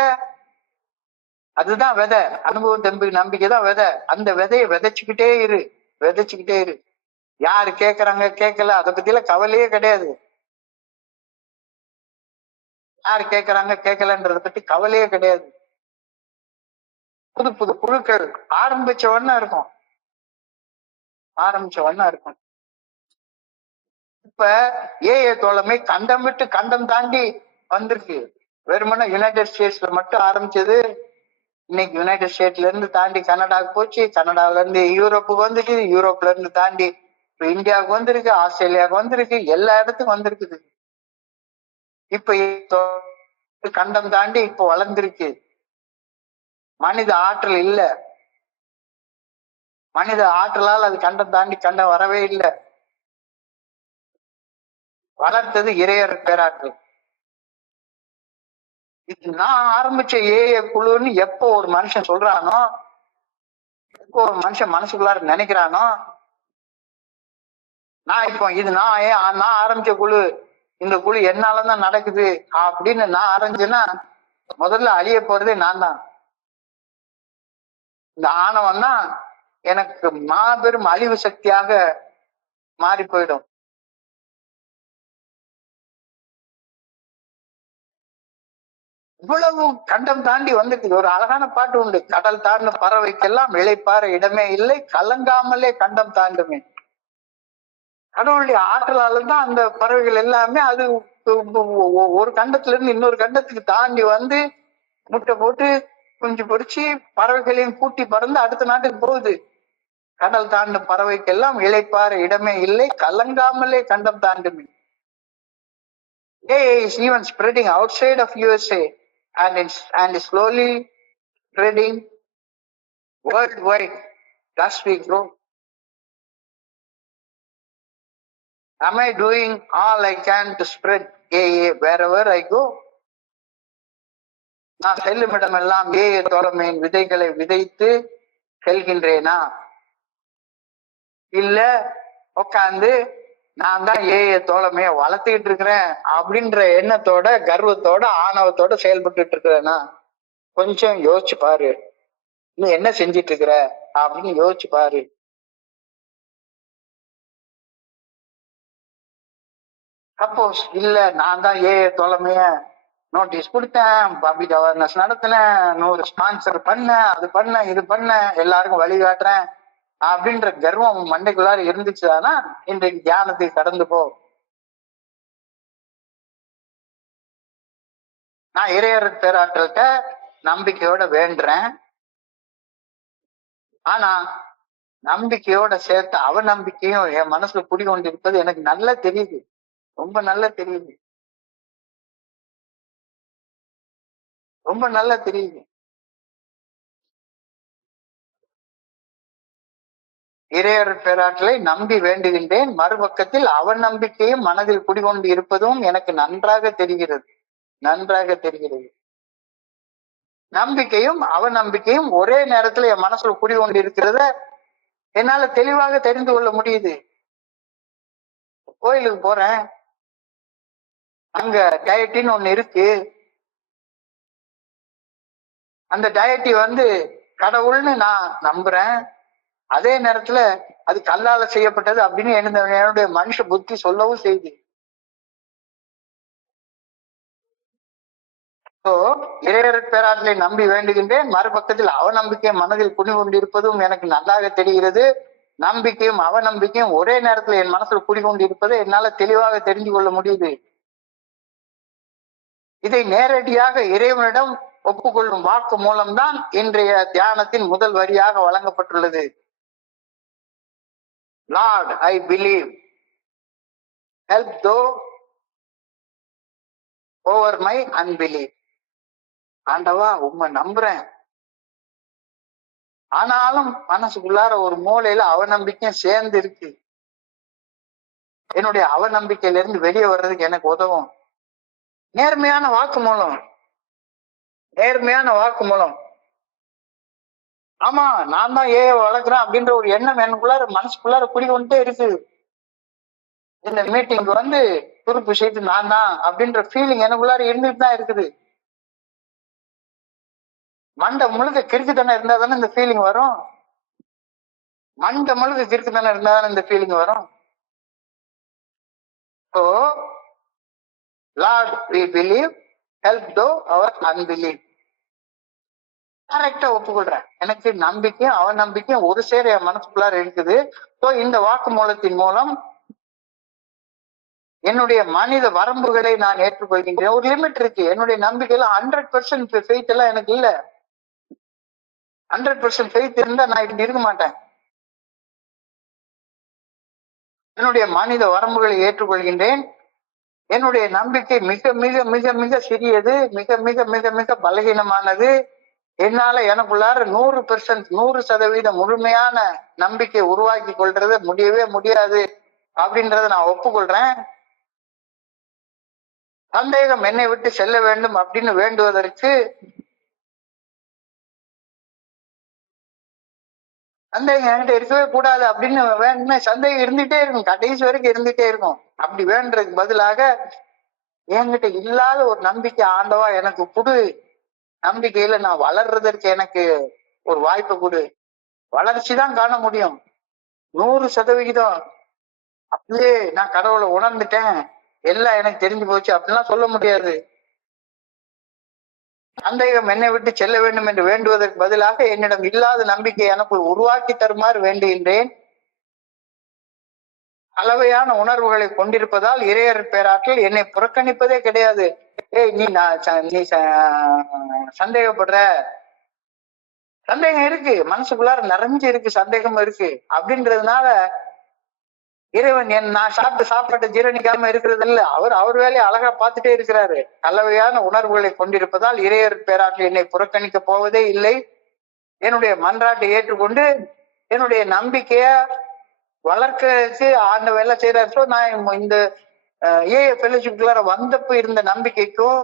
அதுதான் விதை. அனுபவம் தெம்பு நம்பிக்கை தான் விதை. அந்த விதையை விதைச்சுக்கிட்டே இரு, விதைச்சுக்கிட்டே இரு. யாரு கேக்குறாங்க கேட்கல அதை பத்தியில கவலையே கிடையாது. யாரு கேக்குறாங்க கேட்கலன்றத பத்தி கவலையே கிடையாது. புது புது குழுக்கள் ஆரம்பிச்ச உடனே இருக்கும், ஆரம்பிச்ச உடனே இருக்கும். இப்ப ஏஏ தோழமை கண்டம் விட்டு கண்டம் தாண்டி வந்திருக்கு. வெறுமனே யுனைடெட் ஸ்டேட்ஸ்ல மட்டும் ஆரம்பிச்சது, இன்னைக்கு யுனைடெட் ஸ்டேட்ல இருந்து தாண்டி கனடாவுக்கு போச்சு, கனடால இருந்து யூரோப்புக்கு வந்துருக்கு, யூரோப்ல இருந்து தாண்டி இப்ப இந்தியாவுக்கு வந்திருக்கு, ஆஸ்திரேலியாவுக்கு வந்திருக்கு, எல்லா இடத்துக்கும் வந்திருக்குது. இப்ப கண்டம் தாண்டி இப்ப வளர்ந்திருக்கு. மனித ஆற்றல் இல்ல, மனித ஆற்றலால் அது கண்டம் தாண்டி கண்டம் வரவே இல்லை. வளர்த்தது இறையர் பேராற்றல். இது நான் ஆரம்பிச்ச ஏஏ குழுன்னு எப்போ ஒரு மனுஷன் சொல்றானோ, எப்போ ஒரு மனுஷன் மனசுக்குள்ளார நினைக்கிறானோ, நான் இப்போ இது நான் ஆரம்பிச்ச குழு, இந்த குழு என்னாலதான் நடக்குது அப்படின்னு நான் ஆரம்பிச்சேன்னா முதல்ல அழிய போறதே நான் தான். இந்த ஆணவம் தான் எனக்கு மாபெரும் அழிவு சக்தியாக மாறி போயிடும். இவ்வளவு கண்டம் தாண்டி வந்துருக்கு. ஒரு அழகான பாட்டு உண்டு, கடல் தாண்ட பறவைக்கெல்லாம் இளைப்பாற இடமே இல்லை, கலங்காமலே கண்டம் தாண்டுமே. கடவுளுடைய ஆற்றலால தான் அந்த பறவைகள் எல்லாமே அது ஒரு கண்டத்துல இருந்து இன்னொரு கண்டத்துக்கு தாண்டி வந்து முட்டை போட்டு குஞ்சு பொறிச்சு பறவைகளையும் கூட்டி பறந்து அடுத்த நாட்டுக்கு போகுது. கடல் தாண்டும் பறவைக்கெல்லாம் இளைப்பாற இடமே இல்லை, கலங்காமலே கண்டம் தாண்டுமே. AI is even spreading outside of USA and slowly spreading worldwide. Last week, bro. Am I doing all I can to spread AA wherever I go? நான் செல்லும் இடமெல்லாம் ஏஏ தோழமையின் விதைகளை விதைத்து செல்கின்றேனா? இல்ல உட்காந்து நான் தான் ஏஏ தோழமைய வளர்த்துக்கிட்டு இருக்கிறேன் அப்படின்ற எண்ணத்தோட, கர்வத்தோட, ஆணவத்தோட செயல்பட்டு இருக்கிறேனா? கொஞ்சம் யோசிச்சு பாரு. நீ என்ன செஞ்சிட்டு இருக்கிற அப்படின்னு யோசிச்சு பாரு. சப்போஸ் இல்ல நான் தான் ஏஏ தோழமைய நோட்டீஸ் கொடுத்தேன், பப்ளிக் அவேர்னஸ் நடத்தினேன், 100 ஸ்பான்சர் பண்ணேன், அது பண்ண இது பண்ண, எல்லாருக்கும் வழிகாட்டுறேன் அப்படின்ற கர்வம் மண்டைக்குள்ளார இருந்துச்சுதானா இன்றைக்கு தியானத்துக்கு கடந்து போ. நான் இறையர் பேராற்றல்கிட்ட நம்பிக்கையோட வேண்டுறேன். ஆனா நம்பிக்கையோட சேர்த்து அவநம்பிக்கையும் என் மனசுல குடிகொண்டிருப்பது எனக்கு நல்லா தெரியுது, ரொம்ப நல்லா தெரியுது, ரொம்ப நல்லா தெரியுது. இறையர் பேராற்றலை நம்பி வேண்டுகின்றேன், மறுபக்கத்தில் அவநம்பிக்கையும் மனதில் குடிகொண்டு இருப்பதும் எனக்கு நன்றாக தெரிகிறது, நன்றாக தெரிகிறது. நம்பிக்கையும் அவநம்பிக்கையும் ஒரே நேரத்துல என் மனசுல குடிகொண்டு இருக்கிறத என்னால தெளிவாக தெரிந்து கொள்ள முடியுது. கோயிலுக்கு போறேன், அங்க டயட்டின்னு ஒண்ணு இருக்கு, அந்த டயட்டி கடவுள்னு நான் நம்புறேன். அதே நேரத்துல அது கல்லால செய்யப்பட்டது அப்படின்னு என்னுடைய மனுஷ புத்தி சொல்லவும் செய்யுது. இறையர் பேராற்றலை நம்பி வேண்டுகின்றேன், மறுபக்கத்தில் அவநம்பிக்கை மனதில் குடிகொண்டிருப்பதும் எனக்கு நன்றாக தெரிகிறது. நம்பிக்கையும் அவநம்பிக்கையும் ஒரே நேரத்துல என் மனசுல குடிகொண்டிருப்பதை என்னால தெளிவாக தெரிந்து கொள்ள முடியுது. இதை நேரடியாக இறைவனிடம் ஒப்புக்கொள்ளும் வாக்கு மூலம்தான் இன்றைய தியானத்தின் முதல் வரியாக வழங்கப்பட்டுள்ளது. Lord, I believe. Help thou over my unbelief. ஆண்டவா உண்மை நம்புறேன், ஆனாலும் மனசுக்குள்ளார ஒரு மூலையில அவநம்பிக்கையும் சேர்ந்து இருக்கு. என்னுடைய அவநம்பிக்கையில இருந்து வெளியே வர்றதுக்கு எனக்கு உதவும். நேர்மையான வாக்குமூலம், நேர்மையான வாக்குமூலம். ஆமா, நான் தான் வளர்க்குறேன் அப்படின்ற ஒரு எண்ணம் எனக்குள்ளார மனசுக்குள்ளார குடிக்கொண்டே இருக்கு. இந்த மீட்டிங்க்கு வந்து துருப்பு சீட்டு நான் தான் அப்படின்ற ஃபீலிங் எனக்குள்ளார இருந்துட்டு தான் இருக்குது. மண்டை முழுக்க கிறுக்கு தானே இருந்தா தானே இந்த ஃபீலிங் வரும். மண்டை முழுக்க கிறுக்கு தானே இருந்தா தானே இந்த ஃபீலிங் வரும். So Lord we believe, help though our unbelief. கரெக்டா ஒப்புக்கொள்றேன். எனக்கு நம்பிக்கையும் அவநம்பிக்கையும் ஒரு சேர என் மனசுக்குள்ளார இருக்குது. ஸோ இந்த வாக்குமூலத்தின் மூலம் என்னுடைய மனித வரம்புகளை நான் ஏற்றுக்கொள்கின்றேன். ஒரு லிமிட் இருக்கு. என்னுடைய நம்பிக்கையில 100% ஃபெய்த் எல்லாம் எனக்கு இல்ல. 100% ஃபெய்த் இருந்தா நான் இப்படி இருக்க மாட்டேன். என்னுடைய மனித வரம்புகளை ஏற்றுக்கொள்கின்றேன். என்னுடைய நம்பிக்கை மிக மிக மிக மிக சிறியது, மிக மிக மிக மிக பலகீனமானது. என்னால எனக்குள்ளார 100% முழுமையான நம்பிக்கை உருவாக்கி கொள்றது முடியவே முடியாது அப்படின்றத நான் ஒப்புக்கொள்றேன். சந்தேகம் என்னை விட்டு செல்ல வேண்டும் அப்படின்னு வேண்டுவதற்கு சந்தேகம் என்கிட்ட இருக்கவே கூடாது அப்படின்னு வேணும்னா சந்தேகம் இருந்துட்டே இருக்கும், கடைசி வரைக்கும் இருந்துட்டே இருக்கும். அப்படி வேண்டதுக்கு பதிலாக என்கிட்ட இல்லாத ஒரு நம்பிக்கை ஆண்டவா எனக்கு கொடு, நம்பிக்கையில நான் வளர்றதற்கு எனக்கு ஒரு வாய்ப்பை கொடு. வளர்ச்சிதான் காண முடியும். 100% அப்படியே நான் கடவுளை உணர்ந்துட்டேன், எல்லாம் எனக்கு தெரிஞ்சு போச்சு அப்படின்லாம் சொல்ல முடியாது. சந்தேகம் என்னை விட்டு செல்ல வேண்டும் என்று வேண்டுவதற்கு பதிலாக என்னிடம் இல்லாத நம்பிக்கை எனக்குள் உருவாக்கி தருமாறு வேண்டுகின்றேன். கலவையான உணர்வுகளை கொண்டிருப்பதால் இறையர் பேராற்றல் என்னை புறக்கணிப்பதே கிடையாது. நீ சந்தேகப்படுற, சந்தேகம் இருக்கு, மனசுக்குள்ளார நிறைஞ்சு இருக்கு, சந்தேகம் இருக்கு அப்படின்றதுனால இறைவன் நான் சாப்பிட்ட ஜீரணிக்காம இருக்கிறது இல்ல. அவர் வேலையை அழகா பார்த்துட்டே இருக்கிறாரு. கலவையான உணர்வுகளை கொண்டிருப்பதால் இறையர் பேராற்றல் என்னை புறக்கணிக்க போவதே இல்லை. என்னுடைய மன்றாட்டை ஏற்றுக்கொண்டு என்னுடைய நம்பிக்கைய வளர்க்கறதுக்கு ஆண்ட வேலை செய்யறாரு. ஸோ நான் இந்த ஃபெலோஷிப்குள்ளார வந்தப்ப இருந்த நம்பிக்கைக்கும்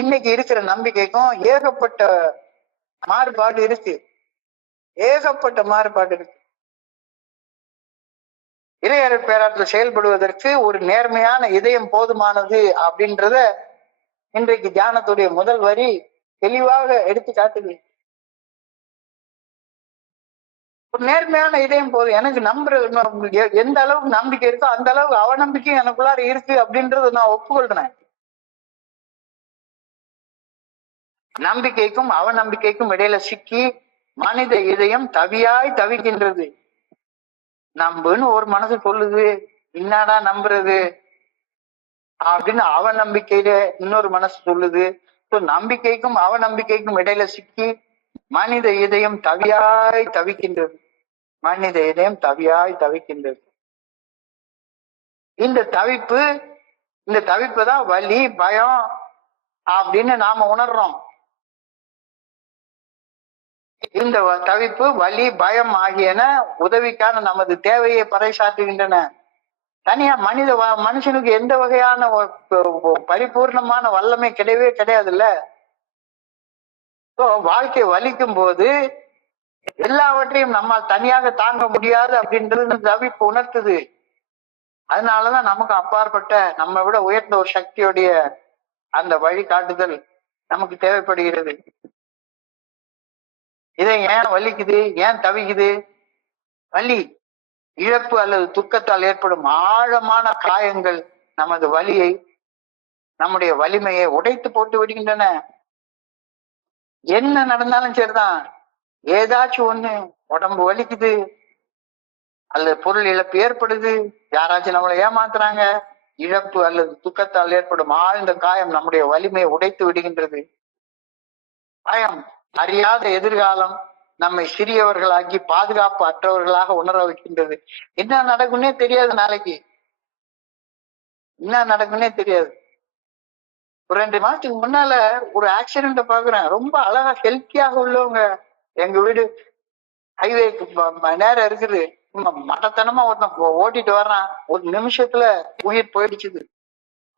இன்னைக்கு இருக்கிற நம்பிக்கைக்கும் ஏகப்பட்ட மாறுபாடு இருக்கு, ஏகப்பட்ட மாறுபாடு இருக்கு. இறையர் பேராற்றல் செயல்படுவதற்கு ஒரு நேர்மையான இதயம் போதுமானது அப்படின்றத இன்றைக்கு தியானத்துடைய முதல் வரி தெளிவாக எடுத்து காட்டுது. ஒரு நேர்மையான இதயம் போதும். எனக்கு எந்த அளவுக்கு நம்பிக்கை இருக்கோ அந்த அளவுக்கு அவநம்பிக்கையும் எனக்குள்ளார இருக்கு அப்படின்றத நான் ஒப்புக்கொள்றேன். நம்பிக்கைக்கும் அவநம்பிக்கைக்கும் இடையில சிக்கி மனித இதயம் தவிக்கின்றது. நம்புன்னு ஒரு மனசு சொல்லுது, என்னடா நம்புறது அப்படின்னு அவநம்பிக்கையில இன்னொரு மனசு சொல்லுது. நம்பிக்கைக்கும் அவநம்பிக்கைக்கும் இடையில சிக்கி மனித இதயம் தவிக்கின்றது. மனித இதயம் தவிக்கின்றது. இந்த தவிப்பு தான் வலி, பயம் அப்படின்னு நாம உணர்றோம். இந்த தவிப்பு, வலி, பயம் ஆகியன உதவிக்கான நமது தேவையை பறைசாற்றுகின்றன. தனியா மனுஷனுக்கு எந்த வகையான பரிபூர்ணமான வல்லமை கிடையவே கிடையாதுல்ல. வாழ்க்கை வலிக்கும் போது எல்லாவற்றையும் நம்மால் தனியாக தாங்க முடியாது அப்படின்றது தவிப்பு உணர்த்துது. அதனாலதான் நமக்கு அப்பாற்பட்ட, நம்ம விட உயர்ந்த ஒரு சக்தியுடைய அந்த வழிகாட்டுதல் நமக்கு தேவைப்படுகிறது. இதை ஏன் வலிக்குது, ஏன் தவிக்குது? வலி, இழப்பு அல்லது துக்கத்தால் ஏற்படும் ஆழமான காயங்கள் நமது வலியை, நம்முடைய வலிமையை உடைத்து போட்டு விடுகின்றன. என்ன நடந்தாலும் சரிதான், ஏதாச்சும் ஒண்ணு உடம்பு வலிக்குது அல்லது பொருள் இழப்பு ஏற்படுது, யாராச்சும் நம்மளை ஏமாத்துறாங்க, இழப்பு அல்லது துக்கத்தால் ஏற்படும் ஆழ்ந்த காயம் நம்முடைய வலிமையை உடைத்து விடுகின்றது. பயம், அறியாத எதிர்காலம் நம்மை சிறியவர்களாக்கி பாதுகாப்பு அற்றவர்களாக உணர வைக்கின்றது. என்ன நடக்குன்னே தெரியாது, நாளைக்கு என்ன நடக்குன்னே தெரியாது. ஒரு 2 மாசத்துக்கு முன்னால ஒரு ஆக்சிடென்ட பாக்குறேன். ரொம்ப அழகா ஹெல்த்தியாக உள்ளவங்க, எங்க வீடு ஹைவேக்கு நேரம் இருக்குது, மட்டத்தனமா ஒருத்தன் ஓட்டிட்டு வர்றான், ஒரு நிமிஷத்துல உயிர் போயிடுச்சுது.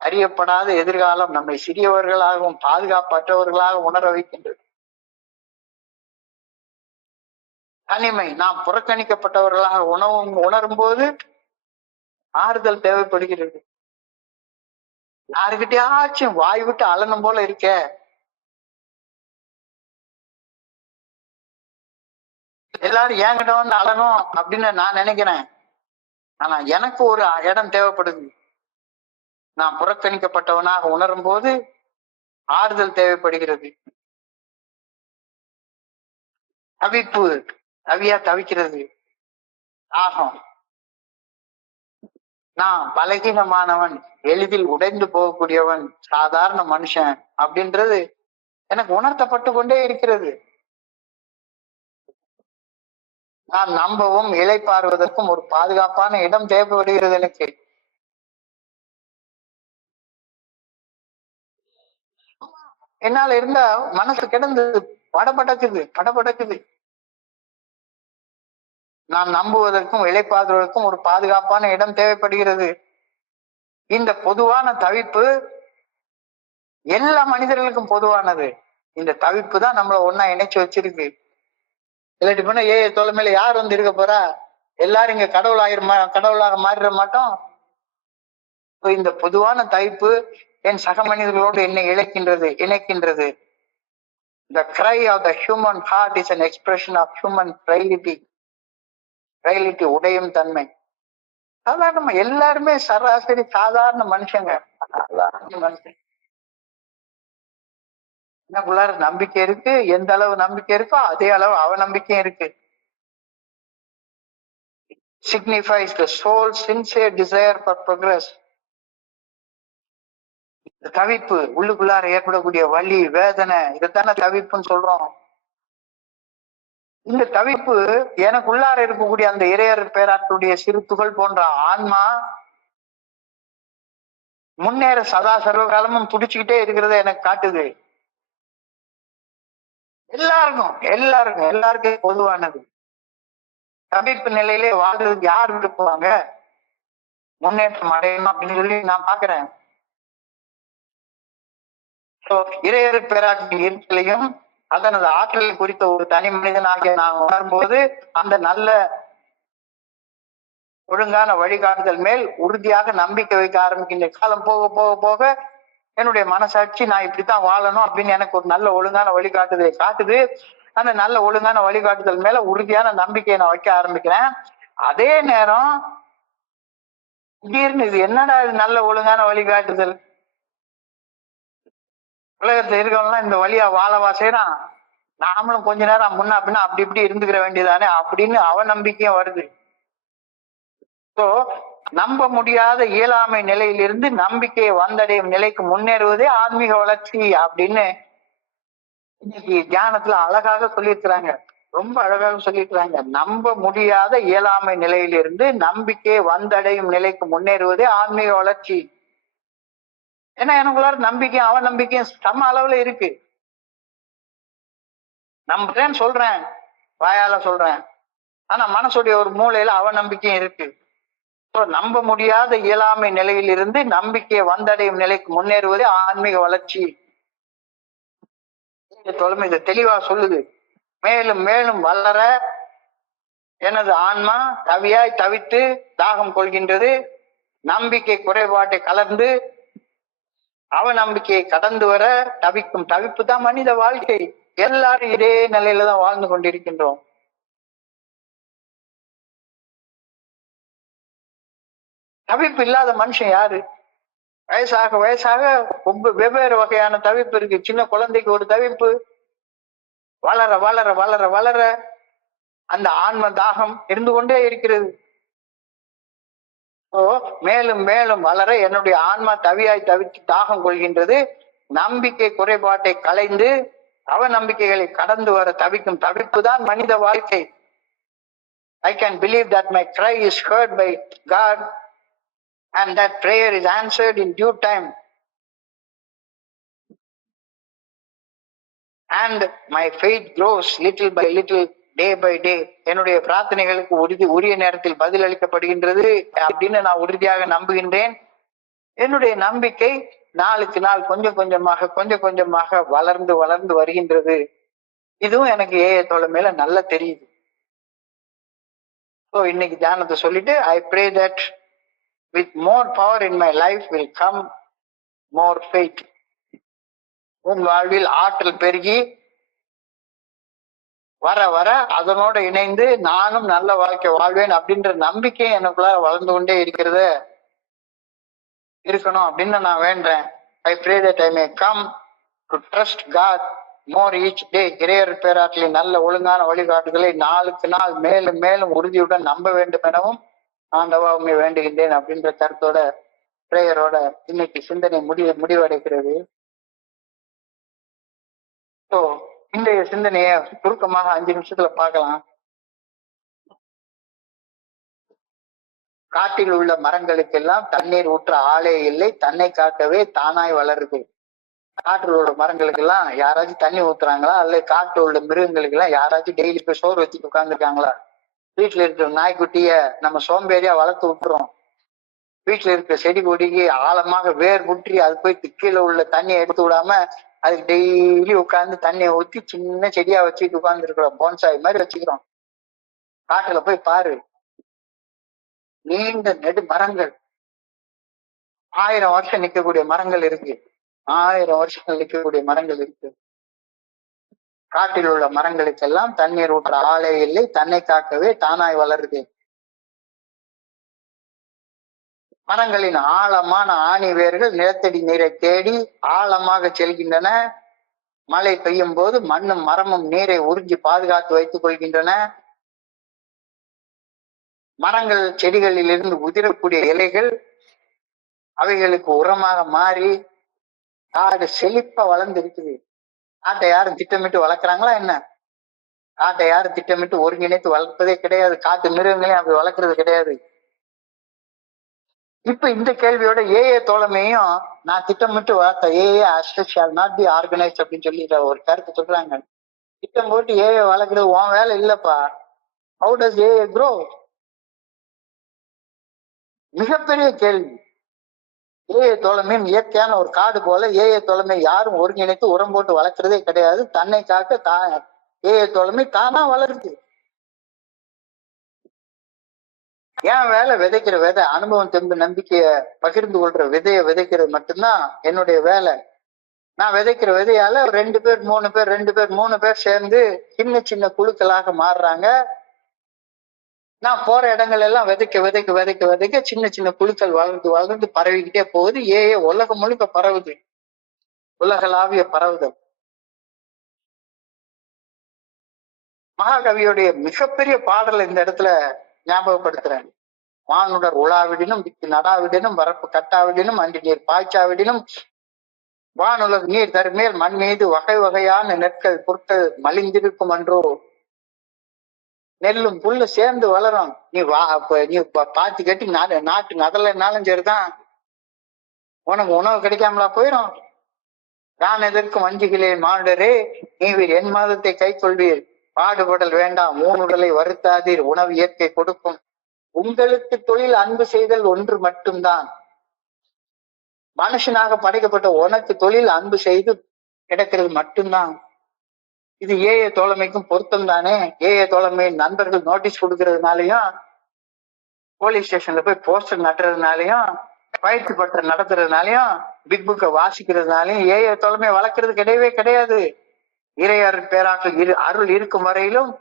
அறியப்படாத எதிர்காலம் நம்மை சிறியவர்களாகவும் பாதுகாப்பற்றவர்களாக உணர வைக்கின்றது. தனிமை, நாம் புறக்கணிக்கப்பட்டவர்களாக உணரும் போது ஆறுதல் தேவைப்படுகிறது. யாருக்கிட்டயாச்சும் வாய் விட்டு அலனும் போல இருக்க, எல்லாரும் என்கிட்ட வந்து அலனும் அப்படின்னு நான் நினைக்கிறேன். ஆனா எனக்கு ஒரு இடம் தேவைப்படுது. நான் புறக்கணிக்கப்பட்டவனாக உணரும் போது ஆறுதல் தேவைப்படுகிறது. தவிப்பு, தவிக்கிறது, ஆகும். நான் பலகீனமானவன், எளிதில் உடைந்து போகக்கூடியவன், சாதாரண மனுஷன் அப்படின்றது எனக்கு உணர்த்தப்பட்டு கொண்டே இருக்கிறது. நான் நம்பவும் இளைப்பாறுவதற்கும் ஒரு பாதுகாப்பான இடம் தேவைப்படுகிறது எனக்கு. என்னால இருந்தா மனசு கிடந்து படபடக்குது. நான் நம்புவதற்கும் இளைப்பாறுவதற்கும் ஒரு பாதுகாப்பான இடம் தேவைப்படுகிறது. இந்த பொதுவான தவிப்பு எல்லா மனிதர்களுக்கும் பொதுவானது. இந்த தவிப்பு தான் நம்மள ஒன்னா இணைச்சு வச்சிருக்கு. இல்லாட்டி போனா தொலைமையில யார் வந்து இருக்க போறா? எல்லாரும் இங்க கடவுளாக மாறிட மாட்டோம். இந்த பொதுவான தவிப்பு என் சக மனிதர்களோடு என்னை இணைக்கின்றது. The cry of the human heart is an expression of human frailty. உடையும் தன்மை. சாதாரணமா எல்லாருமே சராசரி சாதாரண மனுஷங்க. எனக்குள்ளார நம்பிக்கை இருக்கு. எந்த அளவு நம்பிக்கை இருக்கோ அதே அளவு அவநம்பிக்கையும் இருக்கு. Signifies the soul's sincere desire for progress. தவிப்பு, உள்ளுக்குள்ளார ஏற்படக்கூடிய வலி, வேதனை, இதைத்தானே தவிப்புன்னு சொல்றோம். இந்த தவிப்பு எனக்குள்ளார இருக்கக்கூடிய அந்த இறையர் பேராட்டுடைய சிறு துகள் போன்ற ஆன்மா முன்னேற சதா சர்வ காலமும் துடிச்சுக்கிட்டே இருக்கிறத எனக்கு காட்டுது. எல்லாருக்கும் பொதுவானது. தவிப்பு நிலையிலே வாழ்றதுக்கு யார் விரும்புவாங்க? முன்னேற்றம் அடையணும் அப்படின்னு சொல்லி நான் பாக்குறேன். இறையர் பேராட்டின் இருப்பிலையும் அதனது ஆற்றலை குறித்த ஒரு தனி மனிதனாகிய நான் உணரும்போது அந்த நல்ல ஒழுங்கான வழிகாட்டுதல் மேல் உறுதியாக நம்பிக்கை வைக்க ஆரம்பிக்கின்ற காலம் போக போக போக என்னுடைய மனசாட்சி நான் இப்படித்தான் வாழணும் அப்படின்னு எனக்கு ஒரு நல்ல ஒழுங்கான வழிகாட்டுதலை காட்டுது. அந்த நல்ல ஒழுங்கான வழிகாட்டுதல் மேல உறுதியான நம்பிக்கையை நான் வைக்க ஆரம்பிக்கிறேன். அதே நேரம் திடீர்னு இது என்னடா இது நல்ல ஒழுங்கான வழிகாட்டுதல், உலகத்துல இருக்கவங்கலாம் இந்த வழியா வாழவா செய்யறான், நாமளும் கொஞ்ச நேரம் முன்ன அப்படின்னா அப்படி இப்படி இருந்துக்கிற வேண்டியதானே அப்படின்னு அவநம்பிக்கையும் வருது. நம்ப முடியாத இயலாமை நிலையிலிருந்து நம்பிக்கையை வந்தடையும் நிலைக்கு முன்னேறுவதே ஆன்மீக வளர்ச்சி அப்படின்னு இன்னைக்கு தியானத்துல அழகாக சொல்லியிருக்கிறாங்க. ரொம்ப அழகாக சொல்லியிருக்கிறாங்க. நம்ப முடியாத இயலாமை நிலையிலிருந்து நம்பிக்கையை வந்தடையும் நிலைக்கு முன்னேறுவதே ஆன்மீக வளர்ச்சி. ஏன்னா எனக்குள்ளார நம்பிக்கையும் அவநம்பிக்கையும் சம அளவுல இருக்கு. நம்புறேன்னு சொல்றேன், வாயால சொல்றேன், ஆனா மனசுடைய ஒரு மூலையில அவநம்பிக்கையும் இருக்கு. நம்ப முடியாத இயலாமை நிலையிலிருந்து நம்பிக்கையை வந்தடையும் நிலைக்கு முன்னேறுவதே ஆன்மீக வளர்ச்சி. இதை தெளிவா சொல்லுது. மேலும் மேலும் வளர எனது ஆன்மா தவித்து தாகம் கொள்கின்றது. நம்பிக்கை குறைபாட்டை கலர்ந்து அவநம்பிக்கையை கடந்து வர தவிக்கும் தவிப்பு தான் மனித வாழ்க்கை. எல்லாரும் இதே நிலையில தான் வாழ்ந்து கொண்டிருக்கின்றோம். தவிப்பு இல்லாத மனுஷன் யாரு? வயசாக வயசாக வெவ்வேறு வகையான தவிப்பு இருக்கு. சின்ன குழந்தைக்கு ஒரு தவிப்பு, வளர வளர வளர வளர அந்த ஆன்ம தாகம் இருந்து கொண்டே இருக்கிறது. மேலும் மேலும் வளர என்னுடைய ஆன்மா தவித்து தாகம் கொள்கின்றது. நம்பிக்கை குறைபாட்டை களைந்து அவநம்பிக்கைகளை கடந்து வர தவிக்கும் தவிப்பு தான் மனித வாழ்க்கை. I can believe that my cry is heard by God and that prayer is answered in due time. And my faith grows little by little day by day என்னுடைய பிரார்த்தனைகளுக்கு உரிய நேரத்தில் பதில் அளிக்கப்படுகின்றது அப்படின்னு நான் உறுதியாக நம்புகின்றேன். என்னுடைய நம்பிக்கை நாளுக்கு நாள் கொஞ்சம் கொஞ்சமாக வளர்ந்து வளர்ந்து வருகின்றது. இதுவும் எனக்கு ஏஐ தோழமையில நல்லா தெரியுது. ஸோ இன்னைக்கு தியானத்தை சொல்லிட்டு ஐ pray that with more power in my life will come more faith. உன் வாழ்வில் ஆற்றல் பெருகி வர வர அதனோட இணைந்து நானும் நல்ல வாழ்க்கை வாழ்வேன் அப்படின்ற நம்பிக்கை எனக்குள்ள வளர்ந்து கொண்டே இருக்கணும் அப்படின்னு நான் வேண்டேன். I pray that I may come to trust God more each day. இறையர் பேராற்றலின் நல்ல ஒழுங்கான வழிகாட்டுதலை நாளுக்கு நாள் மேலும் மேலும் உறுதியுடன் நம்ப வேண்டும் எனவும் ஆண்டவா உண்மை வேண்டுகின்றேன் அப்படின்ற கருத்தோட பிரேயரோட இன்னைக்கு சிந்தனை முடிவடைகிறது. ஸோ இன்றைய சிந்தனையை சுருக்கமாக 5 நிமிஷத்துல பார்க்கலாம். காட்டில் உள்ள மரங்களுக்கெல்லாம் தண்ணீர் ஊற்ற ஆளே இல்லை, தன்னை காக்கவே தானாய் வளருது. காட்டில் உள்ள மரங்களுக்கு எல்லாம் யாராச்சும் தண்ணி ஊத்துறாங்களா? அல்ல காட்டில் உள்ள மிருகங்களுக்கு எல்லாம் யாராச்சும் டெய்லி போய் சோறு வச்சுட்டு உட்காந்துருக்காங்களா? வீட்டுல இருக்கிற நாய்க்குட்டிய நம்ம சோம்பேறியா வளர்த்து விட்டுறோம். வீட்டுல இருக்கிற செடி கொடிக்கு ஆழமாக வேர் முற்றி அது போய் கீழே உள்ள தண்ணியை எடுத்து விடாம அதுக்கு டெய்லி உட்காந்து தண்ணியை ஊற்றி சின்ன செடியா வச்சுட்டு உட்கார்ந்து இருக்கிறோம். போன்சாய் மாதிரி வச்சுக்கிறோம். காட்டுல போய் பாரு, நீண்ட நெடு மரங்கள், 1000 வருஷம் நிற்கக்கூடிய மரங்கள் இருக்கு. 1000 வருஷங்கள் நிற்கக்கூடிய மரங்கள் இருக்கு. காட்டில் உள்ள மரங்களுக்கெல்லாம் தண்ணீர் ஊற்ற ஆளே இல்லை, தன்னை காக்கவே தானாய் வளருது. மரங்களின் ஆழமான ஆணி வேர்கள் நிலத்தடி நீரை தேடி ஆழமாக செல்கின்றன. மழை பெய்யும் போது மண்ணும் மரமும் நீரை உறிஞ்சி பாதுகாத்து வைத்துக் கொள்கின்றன. மரங்கள் செடிகளில் இருந்து உதிரக்கூடிய இலைகள் அவைகளுக்கு உரமாக மாறி காடு செழிப்பா வளர்ந்து இருக்குது. காட்டை யாரும் திட்டமிட்டு வளர்க்குறாங்களா என்ன? காட்டை யாரும் திட்டமிட்டு ஒருங்கிணைத்து வளர்ப்பதே கிடையாது. காட்டு மிருகங்களையும் அப்படி வளர்க்கறது கிடையாது. இப்ப இந்த கேள்வியோட ஏஏ தோழமையும் நான் திட்டமிட்டு வளர்த்த ஏஏ அஸ்ட் ஷால் நாட் பி ஆர்கனைஸ்ட் அப்படின்னு சொல்லி ஒரு கருத்து சொல்றாங்க. திட்டம் போட்டு ஏஏ வளர்க்குறது உன் வேலை இல்லப்பா. How does AA grow? மிகப்பெரிய கேள்வி. ஏஏ தோழமையும் இயற்கையான ஒரு காடு போல ஏஏ தோழமை யாரும் ஒருங்கிணைத்து உரம் போட்டு வளர்க்கறதே கிடையாது. தன்னை காக்க ஏஏ தோழமை தானா வளருது. என் வேலை விதைக்கிற விதை, அனுபவம் தெம்பு நம்பிக்கைய பகிர்ந்து கொள்ற விதைய விதைக்கிறது மட்டும்தான் என்னுடைய வேலை. நான் விதைக்கிற விதையால 2 பேர் 3 பேர் 2 பேர் 3 பேர் சேர்ந்து சின்ன சின்ன குழுக்களாக மாறுறாங்க. நான் போற இடங்கள் எல்லாம் விதைக்க விதைக்க விதைக்க விதைக்க சின்ன சின்ன குழுக்கள் வளர்ந்து வளர்ந்து பரவிக்கிட்டே போகுது. உலகம் முழுக்க பரவுது. உலகளாவிய பரவுதல். மகாகவியுடைய மிகப்பெரிய பாடலை இந்த இடத்துல ஞாபகப்படுத்துறேன். வானுடர் உலாவிடினும் வித்து நடாவிடினும் வரப்பு கட்டாவிடினும் அன்றி நீர் பாய்ச்சாவிடினும் வானுலர் நீர் தருமேல் மண் மீது வகை வகையான நெற்கள் பொருட்கள் மலிந்திருக்கும் அன்றோ. நெல்லும் புல்லு சேர்ந்து வளரும். நீ பாத்தி கட்டி நாட்டு நதலைனாலும் சரிதான், உனக்கு உணவு கிடைக்காமலா போயிடும். நான் எதற்கும் அஞ்சுகிறேன் மானுடரே, நீவீர் என் மாதத்தை கை கொள்வீர். பாடுபடல் வேண்டாம், ஊனுடலை வருத்தாதீர், உணவு இயற்கை கொடுக்கும். உங்களுக்கு தொழில் அன்பு செய்தல் ஒன்று மட்டும்தான். மனுஷனாக படைக்கப்பட்ட உனக்கு தொழில் அன்பு செய்து கிடக்கிறது மட்டும்தான். இது ஏஏ தோழமைக்கும் பொருத்தம் தானே. ஏஏ தோழமை நண்பர்கள் நோட்டீஸ் கொடுக்கறதுனாலையும், போலீஸ் ஸ்டேஷன்ல போய் போஸ்டர் நட்டுறதுனாலையும், பயிற்சி பற்ற நடத்துறதுனாலையும், பிக் புக்கை வாசிக்கிறதுனாலையும் ஏஏ தோழமை வளர்க்கறது கிடையவே கிடையாது. இறையர் பேராற்றல் அருள் இருக்கும் வரையிலும்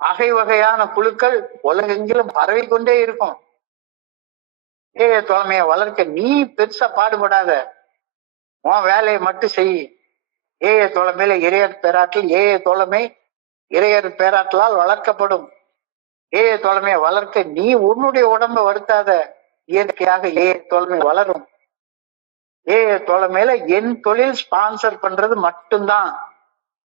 வகை வகையான குழுக்கள் உலகெங்கிலும் பரவி கொண்டே இருக்கும். ஏஏ தோழமையை வளர்க்க நீ பெருசா பாடுபடாத, உன் வேலையை மட்டும் செய். ஏஏ தோழமையில இறையர் பேராற்றல், ஏஏ தோழமை இறையர் பேராற்றலால் வளர்க்கப்படும். ஏஏ தோழமையை வளர்க்க நீ உன்னுடைய உடம்பை வருத்தாத, இயற்கையாக ஏஏ தோழமை வளரும். ஏஏ தோழமையில என் தொழில் ஸ்பான்சர் பண்றது மட்டும்தான்,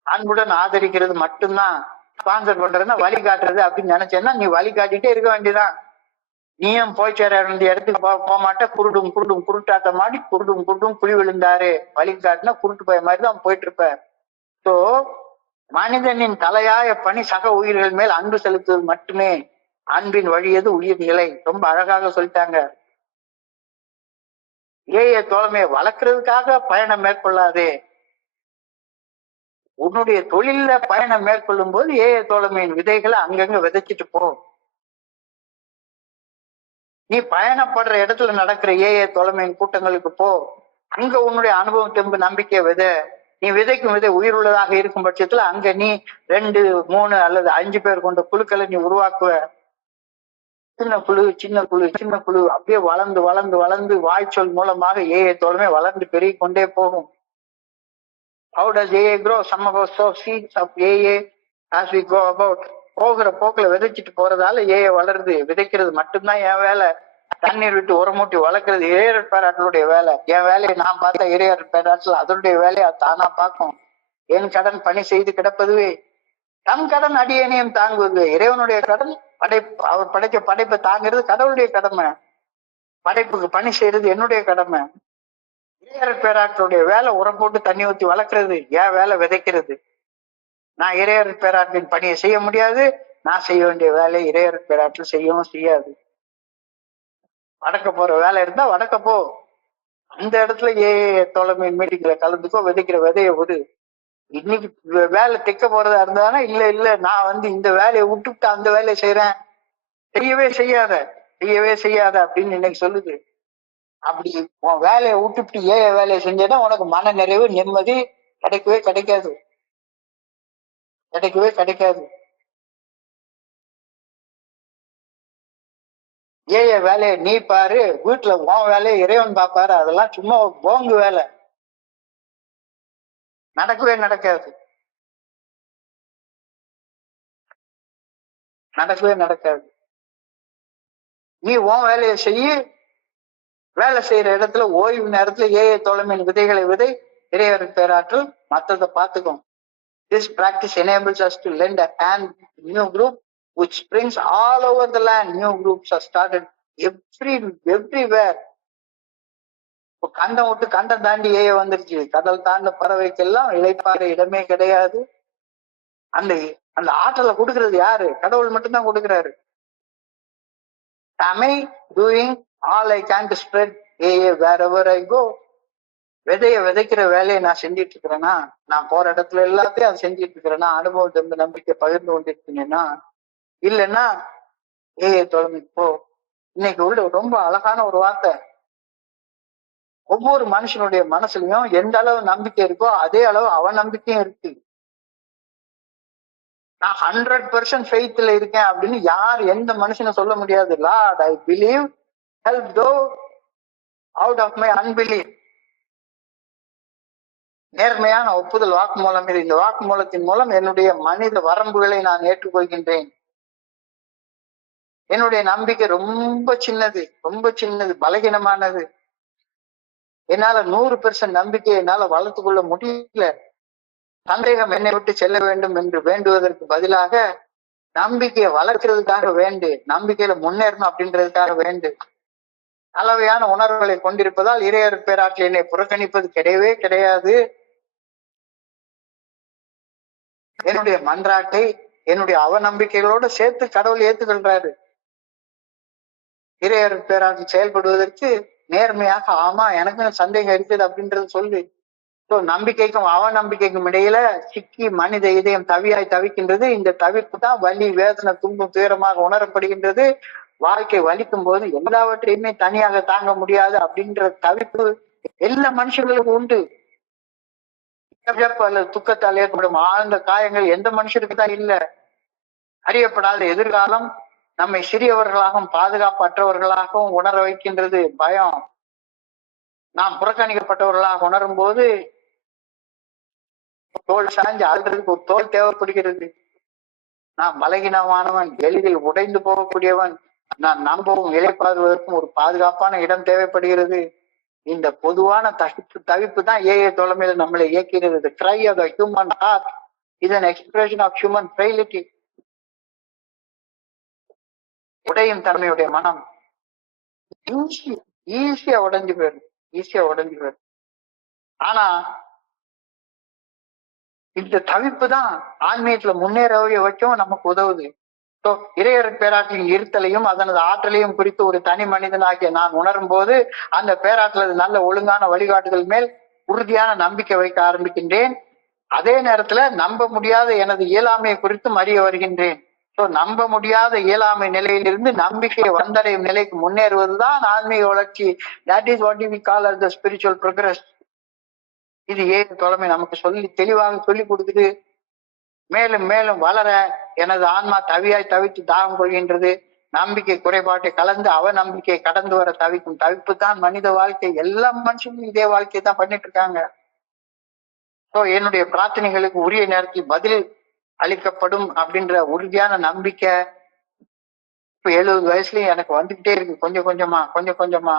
அன்புடன் ஆதரிக்கிறது மட்டும்தான். ஸ்பான்சர் பண்றதுன்னா வழிகாட்டுறது அப்படின்னு நினைச்சேன்னா நீ வழிகாட்டிட்டே இருக்க வேண்டியதான். நீயும் போய் சேர வேண்டிய இடத்துக்கு போக மாட்டேன். குருட்டாத்த மாடி குருடும் குழி விழுந்தாரு வழிகாட்டுனா குருட்டு போய மாதிரி தான் போயிட்டு இருப்ப. ஸோ மனிதனின் தலையாய பணி சக உயிர்கள் மேல் அன்பு செலுத்துவது மட்டுமே. அன்பின் வழியது உயிர் நிலை. ரொம்ப அழகாக சொல்லிட்டாங்க. ஏய தோழமையை வளர்க்கறதுக்காக பயணம் மேற்கொள்ளாதே. உன்னுடைய தொழில பயணம் மேற்கொள்ளும் போது ஏய தோழமையின் விதைகளை அங்கங்க விதைச்சிட்டு போ. நீ பயணப்படுற இடத்துல நடக்கிற ஏய தோழமையின் கூட்டங்களுக்கு போ. அங்க உன்னுடைய அனுபவம் தெம்பு நம்பிக்கை விதை. நீ விதைக்கும் விதை உயிர் உள்ளதாக இருக்கும் பட்சத்துல அங்க நீ 2, 3 அல்லது 5 பேர் கொண்ட குழுக்களை நீ உருவாக்குவ. சின்ன குழு சின்ன குழு சின்ன குழு அப்படியே வளர்ந்து வளர்ந்து வளர்ந்து வாய்ச்சொல் மூலமாக ஏஐ தோழமை வளர்ந்து பெருகி கொண்டே போகும். How does AA grow? Some of us sow seeds of AA as we go about. போகிற போக்குல விதைச்சிட்டு போறதால ஏஐ வளருது. விதைக்கிறது மட்டும்தான் என் வேலை. தண்ணீர் விட்டு உரமூட்டி வளர்க்கறது இறையர் பேராட்டலுடைய வேலை. என் வேலையை நான் பார்த்தா இறையர் பேராட்டல் அதனுடைய வேலையை தானா பார்க்கும். என் கடன் பணி செய்து கிடப்பதுவே. தம் கடன் அடியேனையும் தாங்குவது. இறைவனுடைய கடன் அவர் படைக்க படைப்பை தாங்கிறது கடவுளுடைய கடமை. படைப்புக்கு பணி செய்யறது என்னுடைய கடமை. இறையர் பேராட்டலுடைய வேலை உரம் போட்டு தண்ணி ஊற்றி வளர்க்கறது. என் வேலை விதைக்கிறது. நான் இறையர் பேராட்டின் பணியை செய்ய முடியாது. நான் செய்ய வேண்டிய வேலை இறையர் பேராட்டில் செய்யவும் செய்யாது. வடக்க போற வேலை இருந்தா வடக்க போ. அந்த இடத்துல தோழமையின் மீட்டிங்ல கலந்துக்கோ. விதைக்கிற விதைய விடு. இன்னைக்கு வேலை தைக்க போறதா இருந்தானா இல்ல நான் இந்த வேலையை விட்டுவிட்டு அந்த வேலையை செய்யறேன். செய்யவே செய்யாத அப்படின்னு இன்னைக்கு சொல்லுது. அப்படி உன் வேலையை விட்டுவிட்டு வேலையை செஞ்சேன்னா உனக்கு மன நிறைவு நிம்மதி கிடைக்கவே கிடைக்காது. வேலையை நீ பாரு. வீட்டுல உன் வேலையை இறைவன் பாப்பாரு. அதெல்லாம் சும்மா போங்கு வேலை. நடக்கவே நடக்காது. நீ உன் வேலையை செய்ய. வேலை செய்யற இடத்துல ஓய்வு நேரத்துல தோழமையின் விதைகளை விதை. இறையர் பேராற்றல் மற்றதை பார்த்துக்கும். This practice enables us to lend a hand to new group which springs all over the land. New groups are started everywhere. கண்டம் விட்டு கண்டம் தாண்டி வந்துருச்சு. கடல் தாண்ட பறவைக்கெல்லாம் இளைப்பாற இடமே கிடையாது. அந்த ஆற்றலை கொடுக்கறது யாரு? கடவுள் மட்டும்தான் கொடுக்கிறாரு. Am I doing all I can to spread AA wherever I go? விதைக்கிற வேலையை நான் செஞ்சிட்டு இருக்கிறேன்னா, நான் போற இடத்துல எல்லாத்தையும் அதை செஞ்சிட்டு இருக்கிறேன்னா, அனுபவம் நம்பிக்கை பகிர்ந்து கொண்டிருக்கீங்கன்னா, இல்லைன்னா தோழமைக்கு போ. இன்னைக்கு உள்ள ரொம்ப அழகான ஒரு வார்த்தை. ஒவ்வொரு மனுஷனுடைய மனசுலயும் எந்த அளவு நம்பிக்கை இருக்கோ அதே அளவு அவநம்பிக்கையும் இருக்கு. நான் 100% ஃபெய்த்ல இருக்கேன் அப்படின்னு எந்த மனுஷனும் சொல்ல முடியாது. லார்ட், ஐ பிலீவ், ஹெல்ப் தோ அவுட் ஆஃப் மை அன்பிலீவ். நேர்மையான ஒப்புதல் வாக்குமூலம் இது. இந்த வாக்குமூலத்தின் மூலம் என்னுடைய மனித வரம்புகளை நான் ஏற்றுக்கொள்கின்றேன். என்னுடைய நம்பிக்கை ரொம்ப சின்னது, பலகீனமானது. என்னால 100% நம்பிக்கையை என்னால வளர்த்து கொள்ள முடியல. சந்தேகம் என்னை விட்டு செல்ல வேண்டும் என்று வேண்டுவதற்கு பதிலாக நம்பிக்கையை வளர்க்கிறதுக்காக வேண்டு, நம்பிக்கையில முன்னேறணும் அப்படின்றதுக்காக வேண்டு. அளவையான உணர்வுகளை கொண்டிருப்பதால் இறையர் பேராற்றல் என்னை புறக்கணிப்பது கிடையவே கிடையாது. என்னுடைய மன்றாட்டை என்னுடைய அவநம்பிக்கைகளோடு சேர்த்து கடவுள் ஏத்துக்கொள்றாரு. இறையர் பேராற்றல் செயல்படுவதற்கு நேர்மையாக ஆமா எனக்கு சந்தேகம் இருக்குது அப்படின்றது சொல்லு. நம்பிக்கைக்கும் அவநம்பிக்கைக்கும் இடையில சிக்கி மனித இதயம் தவிக்கின்றது. இந்த தவிர்ப்பு தான் வலி, வேதனை, துன்பம், துயரமாக உணரப்படுகின்றது. வாழ்க்கை வலிக்கும் போது எல்லாவற்றையுமே தனியாக தாங்க முடியாது அப்படின்ற தவிர்ப்பு எல்லா மனுஷங்களுக்கும் உண்டு. அல்லது துக்கத்தால் ஏற்படும் ஆழ்ந்த காயங்கள் எந்த மனுஷருக்கு தான் இல்ல. அறியப்படாத எதிர்காலம் நம்மை சிறியவர்களாகவும் பாதுகாப்பற்றவர்களாகவும் உணர வைக்கின்றது. பயம். நாம் புறக்கணிக்கப்பட்டவர்களாக உணரும் போது தோல் சாஞ்சு அழுறதுக்கு ஒரு தோல் தேவைப்படுகிறது. நான் பலகீனமானவன், எளிதில் உடைந்து போகக்கூடியவன், நான் நம்பவும் இழைப்பாடுவதற்கும் ஒரு பாதுகாப்பான இடம் தேவைப்படுகிறது. இந்த பொதுவான தவிப்பு தான் தோழமையில நம்மளை இயக்கிறது. The cry of the human heart is an expression of human frailty. உடையும் தன்மையுடைய மனம் ஈஸியா உடைஞ்சு போயிடும். ஆனா இந்த தவிப்பு தான் ஆன்மீகத்துல முன்னேற வைக்கவும் நமக்கு உதவுது. ஸோ இறையர் பேராற்றலின் இருத்தலையும் அதனது ஆற்றலையும் குறித்து ஒரு தனி மனிதனாகிய நான் உணரும் போது அந்த பேராற்றலது நல்ல ஒழுங்கான வழிகாட்டுதல் மேல் உறுதியான நம்பிக்கை வைக்க ஆரம்பிக்கின்றேன். அதே நேரத்துல நம்ப முடியாத எனது இயலாமையை குறித்தும் அறிய வருகின்றேன். ஸோ நம்ப முடியாத இயலாமை நிலையிலிருந்து நம்பிக்கையை வந்தடையும் நிலைக்கு முன்னேறுவதுதான் ஆன்மீக வளர்ச்சி. That is what we call as the spiritual progress. இது தோழமை நமக்கு தெளிவாக சொல்லி கொடுக்குது. மேலும் மேலும் வளர எனது ஆன்மா தவியாய் தவித்து தாகம் கொள்கின்றது. நம்பிக்கை குறைபாட்டை கலந்து அவநம்பிக்கையை கடந்து வர தவிக்கும் தவிப்பு தான் மனித வாழ்க்கை. எல்லா மனுஷங்களும் இதே வாழ்க்கையை தான் பண்ணிட்டு இருக்காங்க. ஸோ என்னுடைய பிரார்த்தனைகளுக்கு உரிய நேரத்தில் பதில் அளிக்கப்படும் அப்படின்ற உறுதியான நம்பிக்கை இப்ப 70 வயசுலயும் எனக்கு வந்துகிட்டே இருக்கு. கொஞ்சம் கொஞ்சமா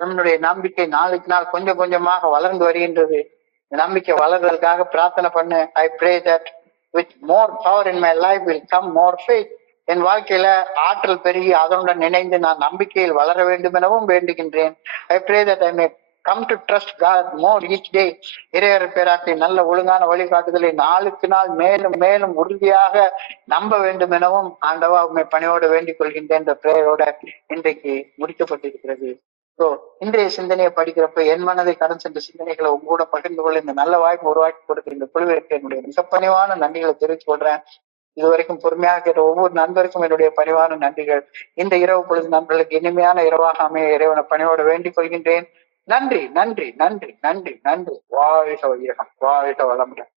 நம்மளுடைய நம்பிக்கை நாளுக்கு நாள் கொஞ்சம் கொஞ்சமாக வளர்ந்து வருகின்றது. நம்பிக்கை வளர்றதுக்காக பிரார்த்தனை பண்ணு. I pray that with more power in my life will come more faith. என் வாழ்க்கையில ஆற்றல் பெருகி அதனுடன் இணைந்து நான் நம்பிக்கையில் வளர வேண்டும் எனவும் வேண்டுகின்றேன். I pray that I may come to trust God more each day. இறையர் பேராற்றி நல்ல ஒழுங்கான வழிகாட்டுதலை நாளுக்கு நாள் மேலும் மேலும் உறுதியாக நம்ப வேண்டும் எனவும் ஆண்டவா உண்மை பணியோடு வேண்டிக் கொள்கின்றேன். இந்த பிரேயரோட இன்றைக்கு முடிக்கப்பட்டிருக்கிறது. ஸோ இன்றைய சிந்தனையை படிக்கிறப்ப என் மனதை கடன் சென்ற சிந்தனைகளை உங்களோட பகிர்ந்து கொள்ள இந்த நல்ல வாய்ப்பு உருவாக்கி கொடுக்கிற இந்த குழுவிற்கு என்னுடைய மிக பணிவான நன்றிகளை தெரிவித்துக் கொள்றேன். இதுவரைக்கும் பொறுமையாக கேட்ட ஒவ்வொரு நண்பருக்கும் என்னுடைய பணிவான நன்றிகள். இந்த இரவு பொழுது நண்பர்களுக்கு இனிமையான இரவாக அமைய இறைவனை பணியோடு வேண்டிக் கொள்கின்றேன். நன்றி நன்றி நன்றி நன்றி நன்றி. வாழ்க வையகம், வாழ்க வளமுடன்.